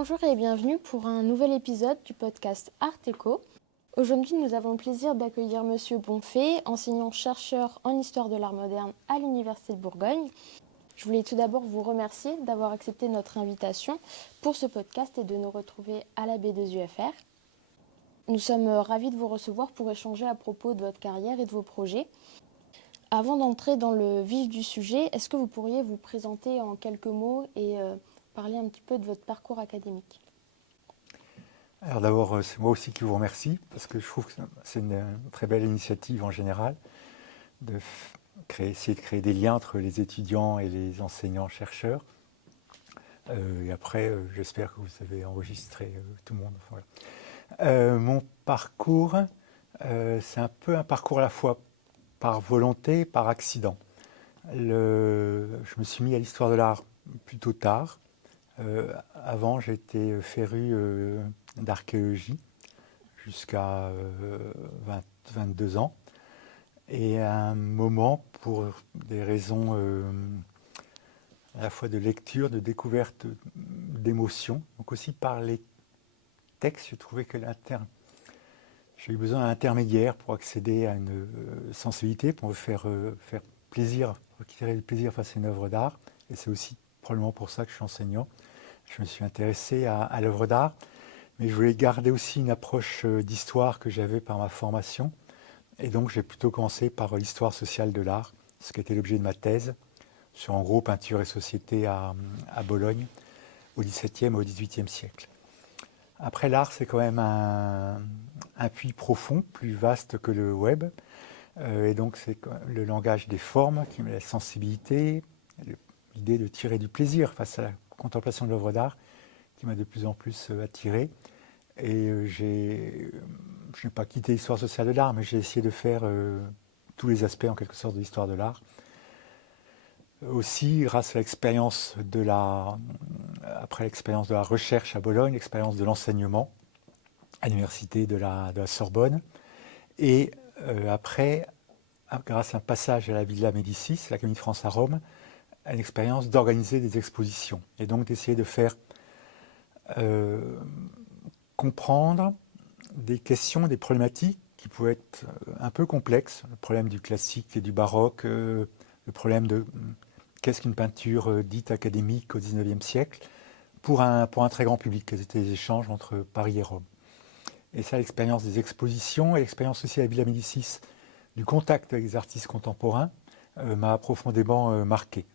Bonjour et bienvenue pour un nouvel épisode du podcast Art Eco. Aujourd'hui, nous avons le plaisir d'accueillir Monsieur Bonfait, enseignant-chercheur en histoire de l'art moderne à l'Université de Bourgogne. Je voulais tout d'abord vous remercier d'avoir accepté notre invitation pour ce podcast et de nous retrouver à la B2UFR. Nous sommes ravis de vous recevoir pour échanger à propos de votre carrière et de vos projets. Avant d'entrer dans le vif du sujet, est-ce que vous pourriez vous présenter en quelques mots et parler un petit peu de votre parcours académique ? Alors d'abord, c'est moi aussi qui vous remercie, parce que je trouve que c'est une très belle initiative en général, de essayer de créer des liens entre les étudiants et les enseignants-chercheurs. Et après, j'espère que vous avez enregistré tout le monde. Enfin, voilà. Mon parcours, c'est un peu un parcours à la fois par volonté et par accident. Je me suis mis à l'histoire de l'art plutôt tard. Avant, j'étais féru d'archéologie jusqu'à 22 ans. Et à un moment, pour des raisons à la fois de lecture, de découverte d'émotions, donc aussi par les textes, je trouvais que j'ai eu besoin d'un intermédiaire pour accéder à une sensibilité, pour me faire plaisir, retirer du plaisir face à une œuvre d'art. Et c'est aussi probablement pour ça que je suis enseignant. Je me suis intéressé à l'œuvre d'art, mais je voulais garder aussi une approche d'histoire que j'avais par ma formation. Et donc j'ai plutôt commencé par l'histoire sociale de l'art, ce qui était l'objet de ma thèse, sur en gros peinture et société à Bologne, au XVIIe et au XVIIIe siècle. Après, l'art, c'est quand même un puits profond, plus vaste que le web. Et donc c'est le langage des formes qui met la sensibilité, l'idée de tirer du plaisir face à la contemplation de l'œuvre d'art qui m'a de plus en plus attiré. Et je n'ai pas quitté l'histoire sociale de l'art, mais j'ai essayé de faire tous les aspects en quelque sorte de l'histoire de l'art. Aussi, grâce à l'expérience après l'expérience de la recherche à Bologne, l'expérience de l'enseignement à l'université de la Sorbonne, et après, grâce à un passage à la Villa Médicis, l'Académie de France à Rome, à l'expérience d'organiser des expositions, et donc d'essayer de faire comprendre des questions, des problématiques qui pouvaient être un peu complexes, le problème du classique et du baroque, le problème de qu'est-ce qu'une peinture dite académique au XIXe siècle, pour un très grand public, quels étaient les échanges entre Paris et Rome. Et ça, l'expérience des expositions et l'expérience aussi à la Villa Médicis du contact avec les artistes contemporains m'a profondément marqué.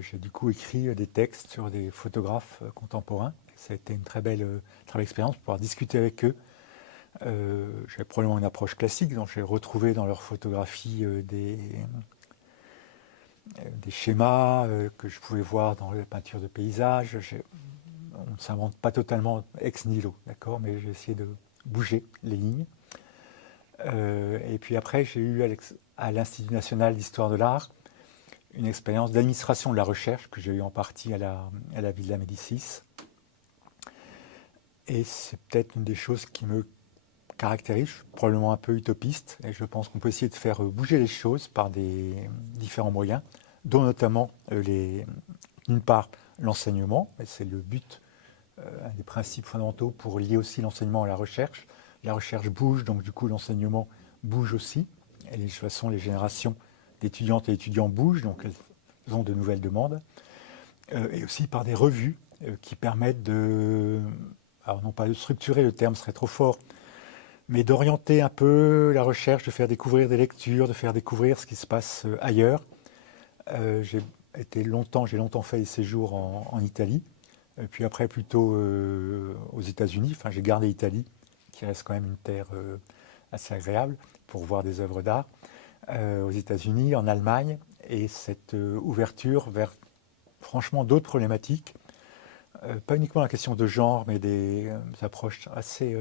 J'ai du coup écrit des textes sur des photographes contemporains. Ça a été une très belle expérience pour pouvoir discuter avec eux. J'avais probablement une approche classique, donc j'ai retrouvé dans leurs photographies des schémas que je pouvais voir dans les peintures de paysages. On ne s'invente pas totalement ex nihilo, d'accord, mais j'ai essayé de bouger les lignes. Et puis après, j'ai eu à l'Institut national d'histoire de l'art une expérience d'administration de la recherche que j'ai eu en partie à la Villa Médicis. Et c'est peut-être une des choses qui me caractérise, je suis probablement un peu utopiste, et je pense qu'on peut essayer de faire bouger les choses par des différents moyens, dont notamment d'une part l'enseignement, et c'est le but, un des principes fondamentaux pour lier aussi l'enseignement à la recherche. La recherche bouge, donc du coup l'enseignement bouge aussi, et de toute façon les générations d'étudiantes et d'étudiants bougent, donc elles ont de nouvelles demandes, et aussi par des revues qui permettent alors non pas de structurer, le terme serait trop fort, mais d'orienter un peu la recherche, de faire découvrir des lectures, de faire découvrir ce qui se passe ailleurs. J'ai longtemps fait des séjours en Italie, puis après plutôt aux États-Unis. Enfin, j'ai gardé l'Italie, qui reste quand même une terre assez agréable pour voir des œuvres d'art. Aux États-Unis, en Allemagne, et cette ouverture vers franchement d'autres problématiques, pas uniquement la question de genre, mais des approches assez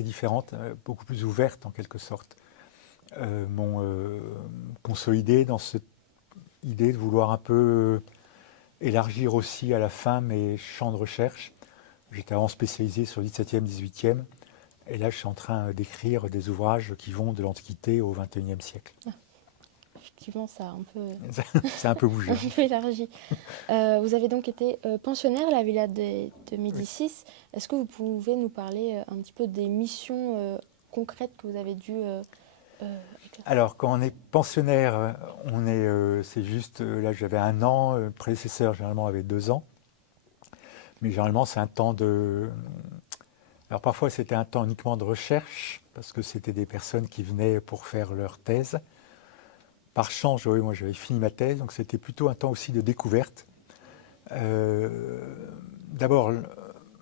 différentes, beaucoup plus ouvertes en quelque sorte, m'ont consolidé dans cette idée de vouloir un peu élargir aussi à la fin mes champs de recherche. J'étais avant spécialisé sur le XVIIe, XVIIIe, et là je suis en train d'écrire des ouvrages qui vont de l'Antiquité au XXIe siècle. effectivement, ça a un peu, C'est un peu bougé. un peu élargi. Vous avez donc été pensionnaire à la Villa de Médicis. Oui. Est-ce que vous pouvez nous parler un petit peu des missions concrètes que vous avez dû exercer? Alors, quand on est pensionnaire, c'est juste, là j'avais 1 an, le prédécesseur généralement avait 2 ans, mais généralement c'est un temps de... Alors parfois c'était un temps uniquement de recherche, parce que c'était des personnes qui venaient pour faire leur thèse. Par chance, oui, moi j'avais fini ma thèse, donc c'était plutôt un temps aussi de découverte. D'abord,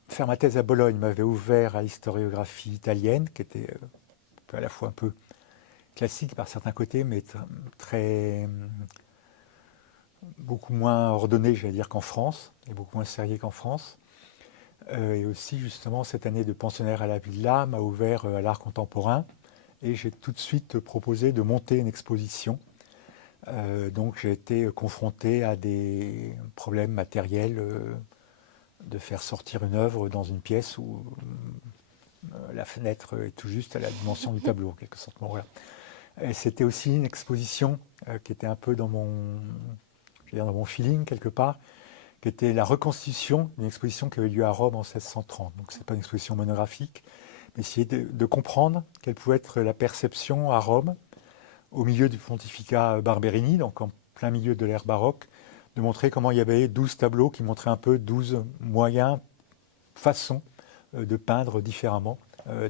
faire ma thèse à Bologne m'avait ouvert à l'historiographie italienne, qui était à la fois un peu classique par certains côtés, mais très beaucoup moins ordonné, j'allais dire, qu'en France, et beaucoup moins sérieux qu'en France. Et aussi, justement, cette année de pensionnaire à la Villa m'a ouvert à l'art contemporain, et j'ai tout de suite proposé de monter une exposition. Donc j'ai été confronté à des problèmes matériels, de faire sortir une œuvre dans une pièce où la fenêtre est tout juste à la dimension du tableau, en quelque sorte. Bon, voilà. Et c'était aussi une exposition qui était un peu dans mon feeling, quelque part, qui était la reconstitution d'une exposition qui avait lieu à Rome en 1630. Donc ce n'est pas une exposition monographique, mais essayer de comprendre quelle pouvait être la perception à Rome, au milieu du pontificat Barberini, donc en plein milieu de l'ère baroque, de montrer comment il y avait 12 tableaux qui montraient un peu 12 moyens, façons de peindre différemment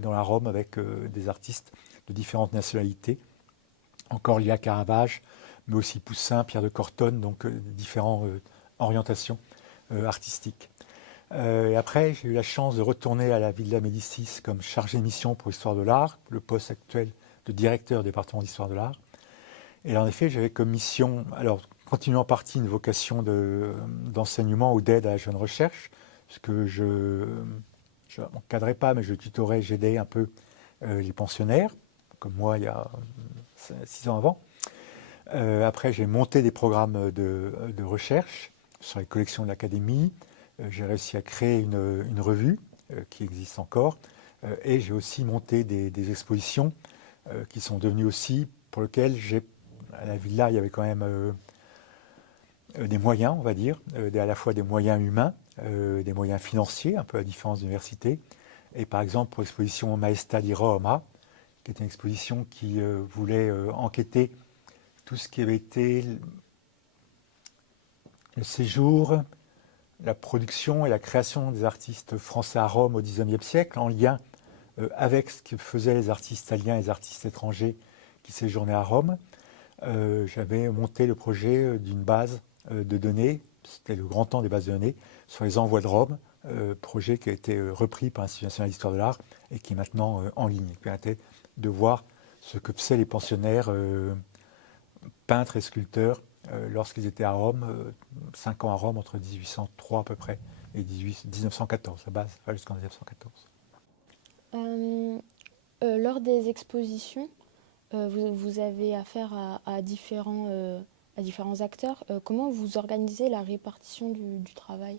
dans la Rome avec des artistes de différentes nationalités. Encore il y a Caravage, mais aussi Poussin, Pierre de Cortone, donc différentes orientations artistiques. Et après, j'ai eu la chance de retourner à la Villa Médicis comme chargé de mission pour l'histoire de l'art, le poste actuel de directeur du département d'histoire de l'art. Et là, en effet, j'avais comme mission, alors continuant en partie une vocation d'enseignement ou d'aide à la jeune recherche, puisque je n'encadrais pas, mais je tutorais, j'aidais un peu les pensionnaires, comme moi il y a 6 ans avant. Après, j'ai monté des programmes de recherche sur les collections de l'Académie. J'ai réussi à créer une revue qui existe encore. Et j'ai aussi monté des expositions qui sont devenues aussi, pour lesquelles à la Villa, il y avait quand même des moyens, on va dire, à la fois des moyens humains, des moyens financiers, un peu à la différence d'université. Et par exemple, pour l'exposition Maestà di Roma, qui est une exposition qui voulait enquêter tout ce qui avait été le séjour, la production et la création des artistes français à Rome au XIXe siècle, en lien avec ce que faisaient les artistes italiens et les artistes étrangers qui séjournaient à Rome. J'avais monté le projet d'une base de données, c'était le grand temps des bases de données, sur les envois de Rome, projet qui a été repris par l'Institut national d'histoire de l'art et qui est maintenant en ligne, qui permettait de voir ce que faisaient les pensionnaires, peintres et sculpteurs, lorsqu'ils étaient à Rome, 5 ans à Rome, entre 1803 à peu près et 1914, la base, jusqu'en 1914. Lors des expositions, vous avez affaire à différents acteurs. Comment vous organisez la répartition du travail?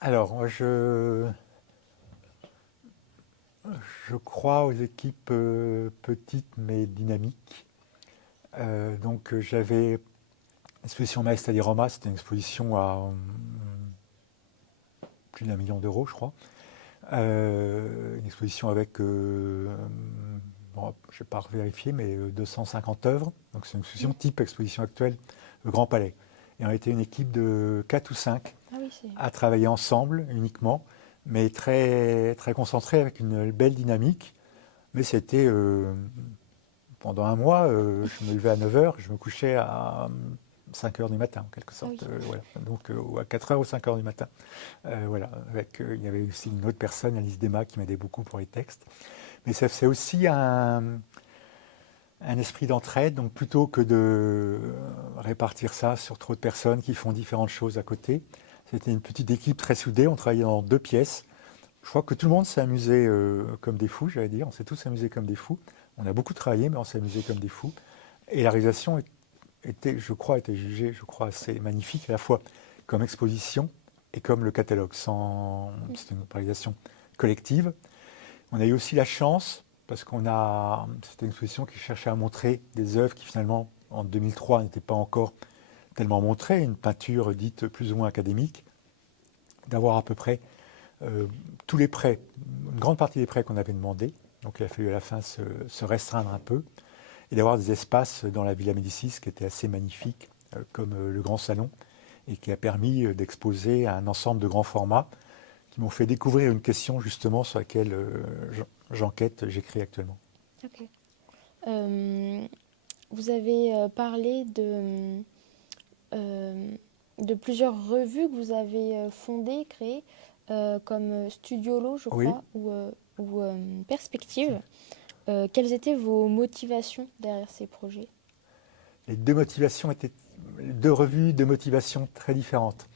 Alors, moi, je crois aux équipes petites mais dynamiques. Donc, j'avais l'exposition Maestà di Roma, c'était une exposition à plus d'1 million d'euros, je crois. Une exposition avec, bon, je ne vais pas vérifier, mais 250 œuvres. Donc, c'est une exposition type exposition actuelle, le Grand Palais. Et on était une équipe de 4 ou 5 à travailler ensemble uniquement, mais très, très concentrée avec une belle dynamique. Mais c'était pendant un mois, je me levais à 9h, je me couchais à 5h du matin, en quelque sorte. Voilà. Donc, à 4h ou 5h du matin. Voilà. Il y avait aussi une autre personne, Alice Dema, qui m'aidait beaucoup pour les textes. Mais c'est aussi un esprit d'entraide, donc plutôt que de répartir ça sur trop de personnes qui font différentes choses à côté, c'était une petite équipe très soudée, on travaillait dans 2 pièces. Je crois que tout le monde s'est amusé comme des fous, j'allais dire, on s'est tous amusés comme des fous. On a beaucoup travaillé, mais on s'est amusé comme des fous. Et la réalisation était jugée, assez magnifique, à la fois comme exposition et comme le catalogue. C'était une réalisation collective. On a eu aussi la chance parce c'était une exposition qui cherchait à montrer des œuvres qui finalement, en 2003, n'étaient pas encore tellement montrées, une peinture dite plus ou moins académique, d'avoir à peu près tous les prêts, une grande partie des prêts qu'on avait demandés, donc il a fallu à la fin se restreindre un peu, et d'avoir des espaces dans la Villa Médicis qui étaient assez magnifiques, comme le Grand Salon, et qui a permis d'exposer un ensemble de grands formats qui m'ont fait découvrir une question justement sur laquelle j'enquête, j'écris actuellement. Ok. Vous avez parlé de plusieurs revues que vous avez fondées, créées, comme Studiolo, je Oui. crois, ou Perspective. Quelles étaient vos motivations derrière ces projets? Les deux motivations étaient deux revues de motivations très différentes.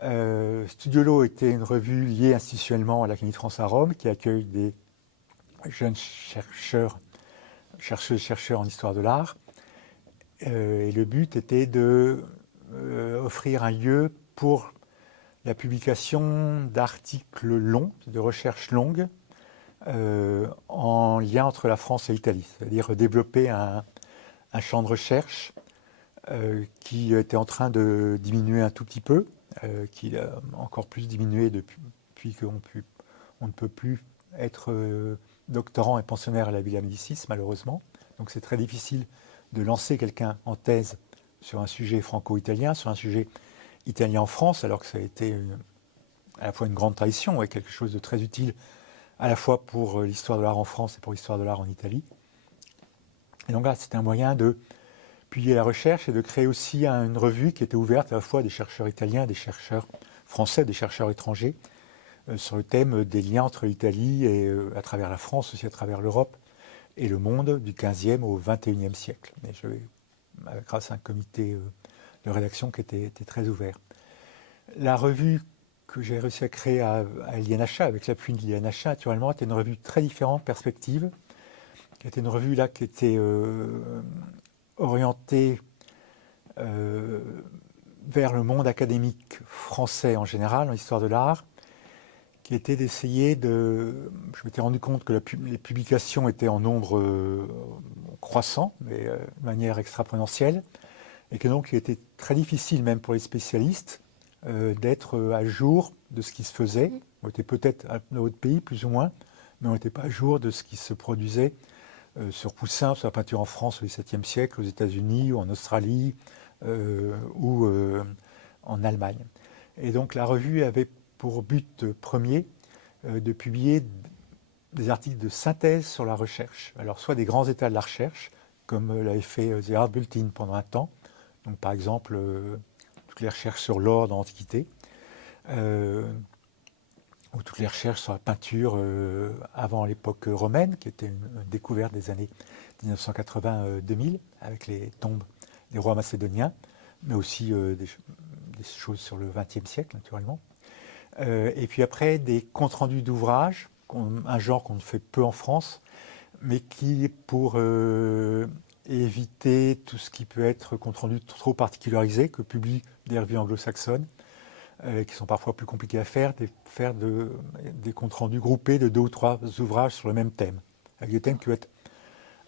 Studiolo était une revue liée institutionnellement à l'Académie de France à Rome, qui accueille des jeunes chercheurs en histoire de l'art. Et le but était de offrir un lieu pour la publication d'articles longs, de recherches longues, en lien entre la France et l'Italie, c'est-à-dire développer un champ de recherche qui était en train de diminuer un tout petit peu, qui a encore plus diminué depuis qu'on ne peut plus être doctorant et pensionnaire à la Villa Médicis, malheureusement. Donc c'est très difficile de lancer quelqu'un en thèse sur un sujet franco-italien, sur un sujet italien en France, alors que ça a été à la fois une grande tradition et quelque chose de très utile à la fois pour l'histoire de l'art en France et pour l'histoire de l'art en Italie. Et donc là, c'était un moyen de publier la recherche et de créer aussi une revue qui était ouverte à la fois à des chercheurs italiens, des chercheurs français, des chercheurs étrangers, sur le thème des liens entre l'Italie et à travers la France, aussi à travers l'Europe et le monde du 15e au 21e siècle. Mais grâce à un comité de rédaction qui était très ouvert. La revue que j'ai réussi à créer à l'INHA, avec l'appui de l'INHA, naturellement, était une revue très différente, Perspective, qui était une revue là qui était orientée vers le monde académique français en général, en histoire de l'art, qui était d'essayer de... Je m'étais rendu compte que les publications étaient en nombre croissant, mais de manière extra-exponentielle, et que donc il était très difficile, même pour les spécialistes, d'être à jour de ce qui se faisait. On était peut-être dans notre pays, plus ou moins, mais on n'était pas à jour de ce qui se produisait sur Poussin, sur la peinture en France au XVIIe siècle, aux États-Unis, ou en Australie, ou en Allemagne. Et donc la revue avait pour but premier de publier des articles de synthèse sur la recherche. Alors soit des grands états de la recherche, comme l'avait fait The Art Bulletin pendant un temps, donc par exemple toutes les recherches sur l'or dans l'Antiquité, ou toutes les recherches sur la peinture avant l'époque romaine, qui était une découverte des années 1980-2000, avec les tombes des rois macédoniens, mais aussi des choses sur le XXe siècle, naturellement. Et puis après, des comptes rendus d'ouvrages, un genre qu'on fait peu en France, mais qui, pour éviter tout ce qui peut être compte rendu trop particularisé, que publient des revues anglo-saxonnes, qui sont parfois plus compliqués à faire des comptes rendus groupés de 2 ou 3 ouvrages sur le même thème, avec des thèmes qui peuvent être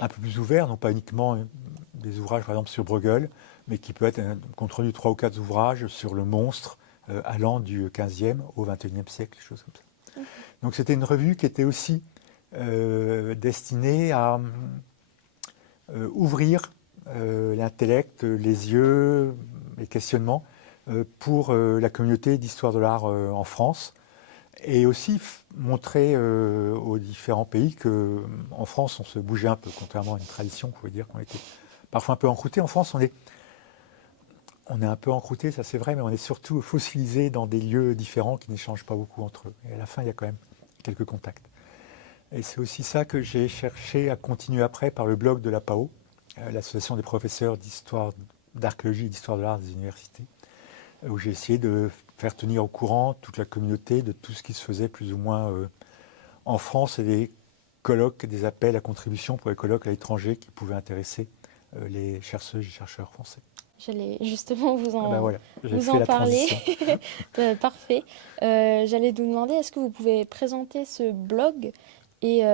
un peu plus ouverts, non pas uniquement des ouvrages par exemple sur Bruegel, mais qui peut être un compte rendu de 3 ou 4 ouvrages sur le monstre allant du 15e au 21e siècle, des choses comme ça. Okay. Donc c'était une revue qui était aussi destinée à ouvrir l'intellect, les yeux, les questionnements pour la communauté d'histoire de l'art en France, et aussi montrer aux différents pays qu'en France on se bougeait un peu, contrairement à une tradition, on pouvait dire qu'on était parfois un peu encrouté. En France on est un peu encrouté, ça c'est vrai, mais on est surtout fossilisé dans des lieux différents qui n'échangent pas beaucoup entre eux. Et à la fin il y a quand même quelques contacts. Et c'est aussi ça que j'ai cherché à continuer après par le blog de l'APAO, l'association des professeurs d'histoire, d'archéologie et d'histoire de l'art des universités, où j'ai essayé de faire tenir au courant toute la communauté de tout ce qui se faisait plus ou moins en France, et des colloques, des appels à contribution pour les colloques à l'étranger qui pouvaient intéresser les chercheuses et chercheurs français. J'allais justement vous en, voilà, vous en parler. Parfait. J'allais vous demander, est-ce que vous pouvez présenter ce blog et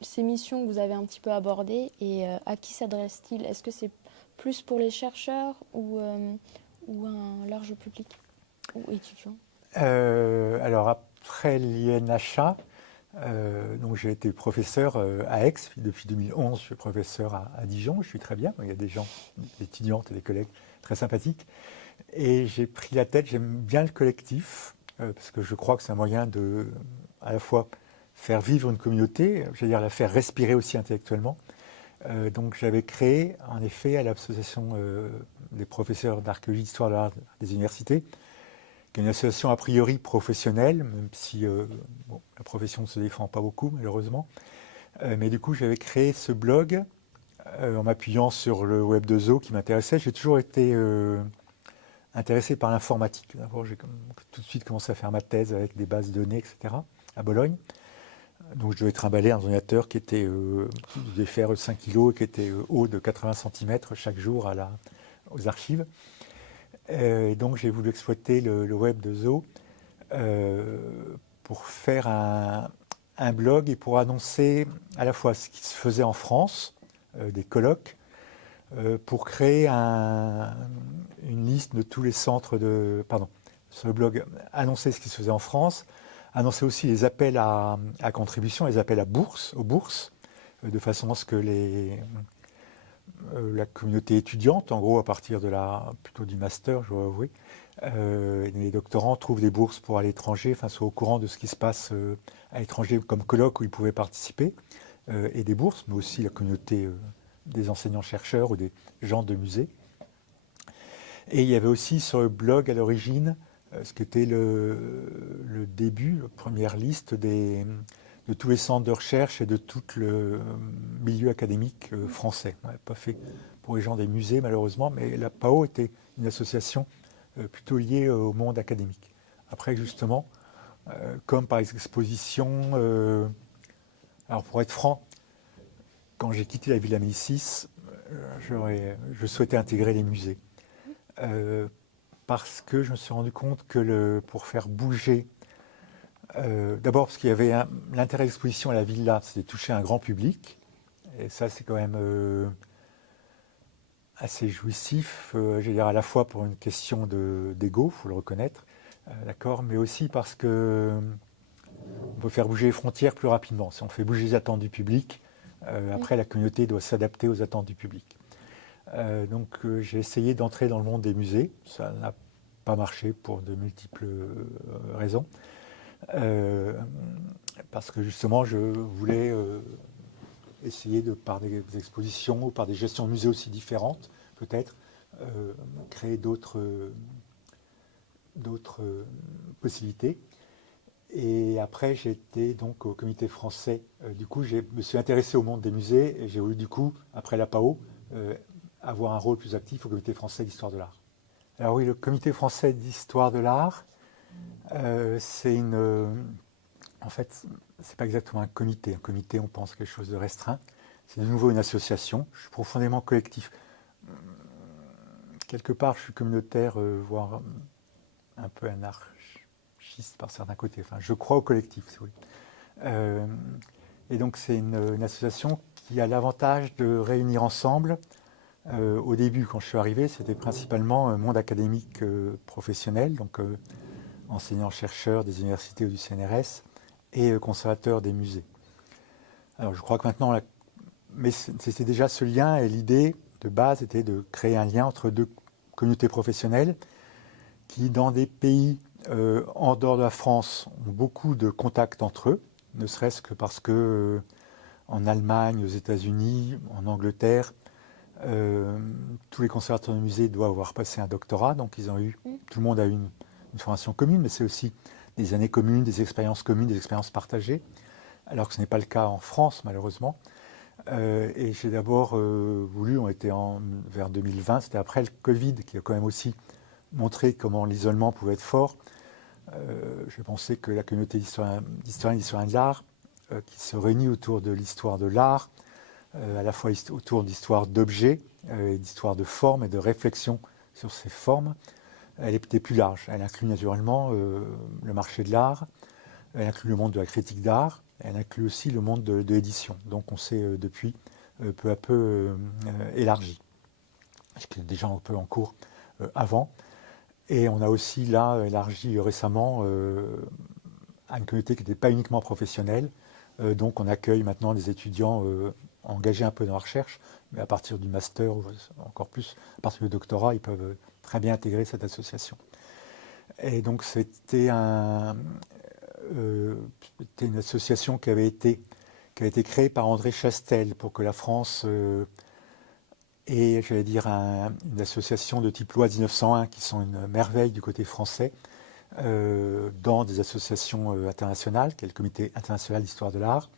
ces missions que vous avez un petit peu abordées et à qui s'adresse-t-il? Est-ce que c'est plus pour les chercheurs ou un large public ou étudiants? Alors après l'INHA, donc j'ai été professeur à Aix. Depuis 2011, je suis professeur à Dijon. Je suis très bien. Il y a des gens, des étudiantes et des collègues très sympathiques. Et j'ai pris la tête. J'aime bien le collectif parce que je crois que c'est un moyen de, à la fois, faire vivre une communauté, je veux dire la faire respirer aussi intellectuellement. Donc j'avais créé, en effet, à l'association des professeurs d'archéologie, d'histoire de l'art des universités, qui est une association a priori professionnelle, même si la profession ne se défend pas beaucoup, malheureusement. Mais du coup, j'avais créé ce blog en m'appuyant sur le web de Zo qui m'intéressait. J'ai toujours été intéressé par l'informatique. D'abord, j'ai tout de suite commencé à faire ma thèse avec des bases de données, etc., à Bologne. Donc, je devais trimballer un ordinateur qui devait faire 5 kilos et qui était haut de 80 cm chaque jour aux archives. Et donc, j'ai voulu exploiter le web de Zo pour faire un blog et pour annoncer à la fois ce qui se faisait en France, des colloques, pour créer une liste de tous les centres sur le blog, annoncer ce qui se faisait en France, annoncer aussi les appels à contribution, les appels aux bourses, de façon à ce que la communauté étudiante, en gros à partir plutôt du master, je dois avouer, les doctorants trouvent des bourses pour aller à l'étranger, soient au courant de ce qui se passe à l'étranger comme colloque où ils pouvaient participer, et des bourses, mais aussi la communauté des enseignants-chercheurs ou des gens de musée. Et il y avait aussi sur le blog à l'origine ce qui était le début, la première liste de tous les centres de recherche et de tout le milieu académique français. On n'avait pas fait pour les gens des musées malheureusement, mais la PAO était une association plutôt liée au monde académique. Après justement, comme par exposition, alors pour être franc, quand j'ai quitté la Villa Médicis, je souhaitais intégrer les musées. Parce que je me suis rendu compte que pour faire bouger, d'abord parce qu'il y avait l'intérêt d'exposition à la Villa, c'était de toucher un grand public, et ça c'est quand même assez jouissif, je veux dire à la fois pour une question d'ego, il faut le reconnaître, d'accord, mais aussi parce que on peut faire bouger les frontières plus rapidement. Si on fait bouger les attentes du public, après la communauté doit s'adapter aux attentes du public. Donc j'ai essayé d'entrer dans le monde des musées, ça n'a pas marché pour de multiples raisons, parce que justement je voulais essayer par des expositions ou par des gestions de musées aussi différentes, peut-être, créer d'autres possibilités. Et après, j'étais donc au comité français. Du coup, je me suis intéressé au monde des musées et j'ai voulu, du coup, après la PAO, avoir un rôle plus actif au comité français d'histoire de l'art. Alors oui, le comité français d'histoire de l'art, c'est en fait, c'est pas exactement un comité. Un comité, on pense quelque chose de restreint. C'est de nouveau une association. Je suis profondément collectif. Quelque part, je suis communautaire, voire un peu anarchiste par certains côtés. Enfin, je crois au collectif, si vous voulez. Et donc, c'est une association qui a l'avantage de réunir ensemble. Au début, quand je suis arrivé, c'était principalement un monde académique professionnel, donc enseignants-chercheurs des universités ou du CNRS, et conservateurs des musées. Alors, je crois que maintenant, mais c'était déjà ce lien, et l'idée de base était de créer un lien entre deux communautés professionnelles qui, dans des pays en dehors de la France, ont beaucoup de contacts entre eux, ne serait-ce que parce que en Allemagne, aux États-Unis, en Angleterre, tous les conservateurs de musées doivent avoir passé un doctorat, donc tout le monde a eu une formation commune, mais c'est aussi des années communes, des expériences communes, des expériences partagées, alors que ce n'est pas le cas en France, malheureusement. Et j'ai d'abord voulu, on était vers 2020, c'était après le Covid, qui a quand même aussi montré comment l'isolement pouvait être fort. Je pensais que la communauté d'historiens et d'historiens de l'art, qui se réunit autour de l'histoire de l'art, à la fois autour d'histoire d'objets, d'histoire de formes et de réflexion sur ces formes, elle était plus large. Elle inclut naturellement le marché de l'art, elle inclut le monde de la critique d'art, Elle inclut aussi le monde de l'édition. Donc on s'est depuis peu à peu élargi. J'étais déjà un peu en cours avant. Et on a aussi là élargi récemment à une communauté qui n'était pas uniquement professionnelle. Donc on accueille maintenant des étudiants engagés un peu dans la recherche, mais à partir du master, ou encore plus, à partir du doctorat, ils peuvent très bien intégrer cette association. Et donc c'était une association qui avait été créée par André Chastel pour que la France ait, j'allais dire, une association de type loi 1901 qui sont une merveille du côté français dans des associations internationales, qui est le Comité international d'histoire de l'art.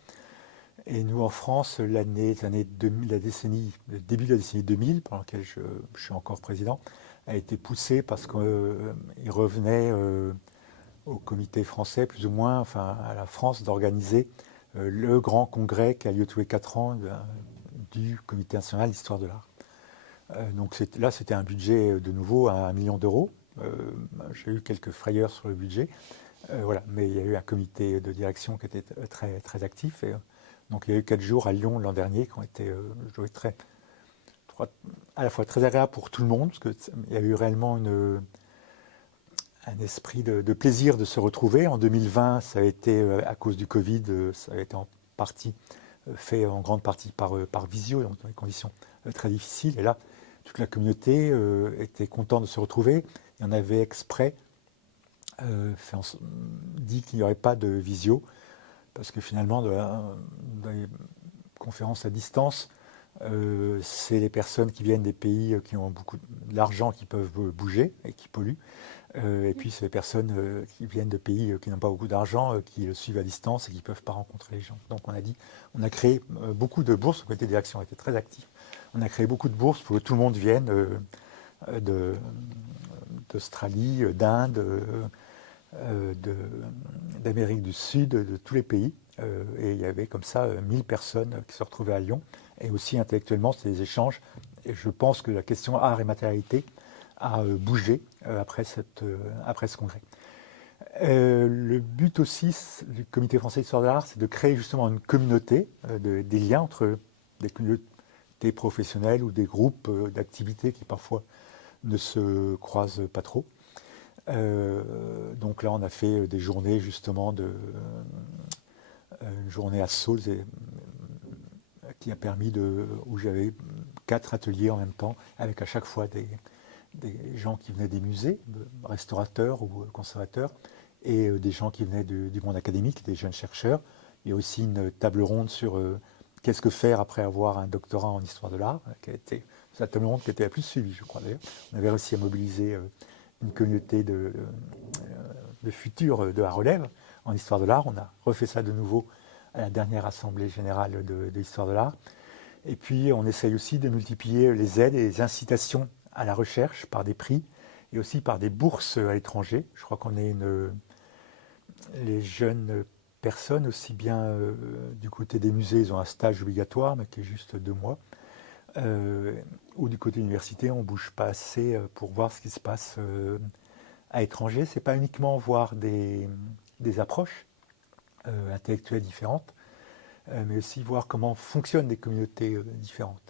Et nous, en France, le début de la décennie 2000, pendant laquelle je suis encore président, a été poussé parce qu'il revenait au comité français, plus ou moins, enfin à la France, d'organiser le grand congrès qui a lieu tous les 4 ans du Comité national d'histoire de l'art. Donc là, c'était un budget de nouveau à 1 million d'euros. J'ai eu quelques frayeurs sur le budget, voilà. Mais il y a eu un comité de direction qui était très, très actif. Et, donc il y a eu 4 jours à Lyon l'an dernier qui ont été à la fois très agréables pour tout le monde, parce qu'il y a eu réellement un esprit de plaisir de se retrouver. En 2020, ça a été, à cause du Covid, ça a été en partie fait en grande partie par visio, donc dans des conditions très difficiles. Et là, toute la communauté était contente de se retrouver. Il y en avait exprès dit qu'il n'y aurait pas de visio, parce que finalement, dans les conférences à distance, c'est les personnes qui viennent des pays qui ont beaucoup d'argent, qui peuvent bouger et qui polluent. Et puis, c'est les personnes qui viennent de pays qui n'ont pas beaucoup d'argent, qui le suivent à distance et qui ne peuvent pas rencontrer les gens. Donc, on a créé beaucoup de bourses. Le comité de direction a été très actif. On a créé beaucoup de bourses pour que tout le monde vienne d'Australie, d'Inde, d'Amérique du Sud, de tous les pays. Et il y avait comme ça 1000 personnes qui se retrouvaient à Lyon. Et aussi intellectuellement, c'était des échanges. Et je pense que la question art et matérialité a bougé après ce congrès. Le but aussi du Comité français d'histoire de l'art, c'est de créer justement une communauté, des liens entre des communautés professionnelles ou des groupes d'activités qui parfois ne se croisent pas trop. Donc là, on a fait des journées justement une journée à Saulx qui a permis où j'avais 4 ateliers en même temps, avec à chaque fois des gens qui venaient des musées, restaurateurs ou conservateurs, et des gens qui venaient du monde académique, des jeunes chercheurs. Il y a aussi une table ronde sur qu'est-ce que faire après avoir un doctorat en histoire de l'art, c'est la table ronde qui était la plus suivie, je crois d'ailleurs. On avait réussi à mobiliser une communauté de futurs de la relève en histoire de l'art. On a refait ça de nouveau à la dernière assemblée générale de l'histoire de l'art. Et puis on essaye aussi de multiplier les aides et les incitations à la recherche par des prix et aussi par des bourses à l'étranger. Je crois qu'on est les jeunes personnes, aussi bien du côté des musées, ils ont un stage obligatoire, mais qui est juste 2 mois, ou du côté université, on ne bouge pas assez pour voir ce qui se passe à l'étranger. Ce n'est pas uniquement voir des approches intellectuelles différentes, mais aussi voir comment fonctionnent des communautés différentes.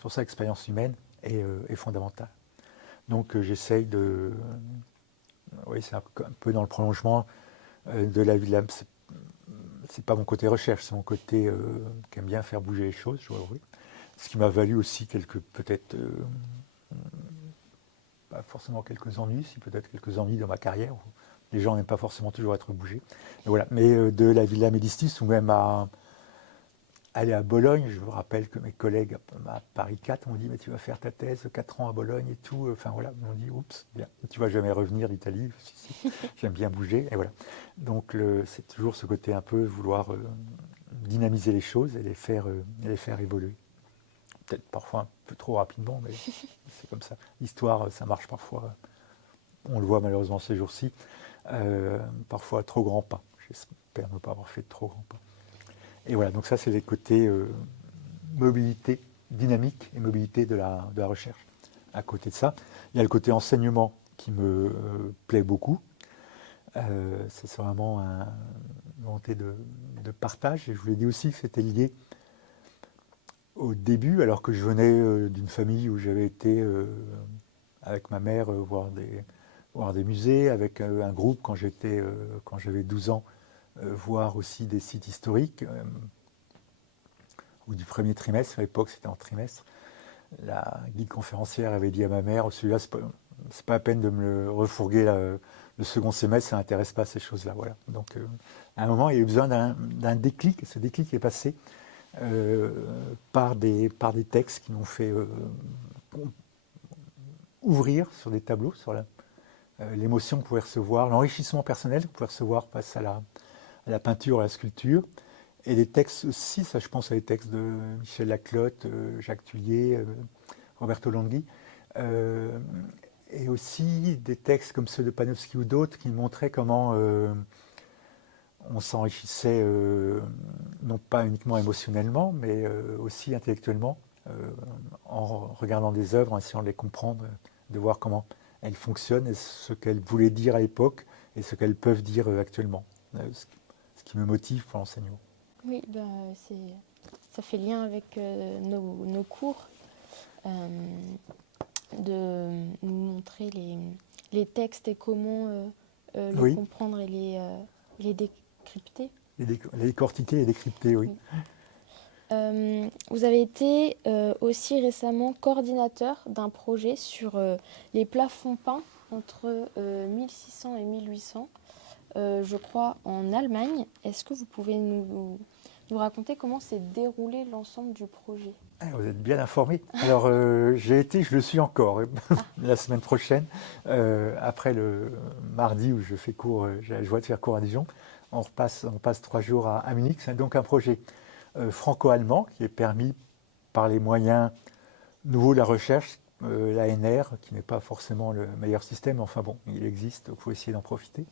Pour ça, l'expérience humaine est fondamentale. Donc j'essaye de... Oui, c'est un peu dans le prolongement de la vie de l'âme. C'est pas mon côté recherche, c'est mon côté qui aime bien faire bouger les choses, je vois, oui. Ce qui m'a valu aussi peut-être, pas forcément quelques ennuis, si peut-être quelques ennuis dans ma carrière, où les gens n'aiment pas forcément toujours être bougés. Mais voilà. Mais de la Villa Médicis, ou même à aller à Bologne, je me rappelle que mes collègues à Paris 4 m'ont dit, mais tu vas faire ta thèse 4 ans à Bologne et tout. Enfin voilà, ils m'ont dit, oups, bien, tu vas jamais revenir d'Italie. Si, j'aime bien bouger. Et voilà. Donc c'est toujours ce côté un peu vouloir dynamiser les choses et les faire évoluer. Peut-être parfois un peu trop rapidement, mais c'est comme ça. L'histoire, ça marche parfois. On le voit malheureusement ces jours-ci. Parfois à trop grands pas. J'espère ne pas avoir fait de trop grands pas. Et voilà, donc ça c'est les côtés mobilité dynamique et mobilité de la recherche. À côté de ça, il y a le côté enseignement qui me plaît beaucoup. C'est vraiment une volonté de de partage. Et je vous l'ai dit aussi que c'était lié au début, alors que je venais d'une famille où j'avais été avec ma mère voir des musées, avec un groupe quand j'avais 12 ans, voir aussi des sites historiques, ou du premier trimestre, à l'époque c'était en trimestre. La guide conférencière avait dit à ma mère, celui-là, c'est pas la peine de me le refourguer le second semestre, ça n'intéresse pas ces choses-là. Voilà. Donc, à un moment, il y a eu besoin d'un déclic. Ce déclic est passé par des textes qui m'ont fait ouvrir sur des tableaux, sur l'émotion qu'on pouvait recevoir, l'enrichissement personnel qu'on pouvait recevoir face à la peinture, à la sculpture. Et des textes aussi, ça je pense à des textes de Michel Laclotte, Jacques Tullier, Roberto Longhi, et aussi des textes comme ceux de Panofsky ou d'autres qui montraient comment on s'enrichissait, non pas uniquement émotionnellement, mais aussi intellectuellement, en regardant des œuvres, en essayant de les comprendre, de voir comment elles fonctionnent et ce qu'elles voulaient dire à l'époque et ce qu'elles peuvent dire actuellement, ce qui me motive pour l'enseignement. Oui, ça fait lien avec nos cours, de nous montrer les textes et comment les comprendre et les décrypter. Les décortiquer et décrypter, oui. Vous avez été aussi récemment coordinateur d'un projet sur les plafonds peints entre 1600 et 1800, je crois en Allemagne. Est-ce que vous pouvez nous raconter comment s'est déroulé l'ensemble du projet? Vous êtes bien informé. Alors, je le suis encore la semaine prochaine, après le mardi où je fais cours, j'ai la joie de faire cours à Dijon. On passe 3 jours à Munich. C'est donc un projet franco-allemand qui est permis par les moyens nouveaux de la recherche, l'ANR, qui n'est pas forcément le meilleur système, enfin bon, il existe, il faut essayer d'en profiter.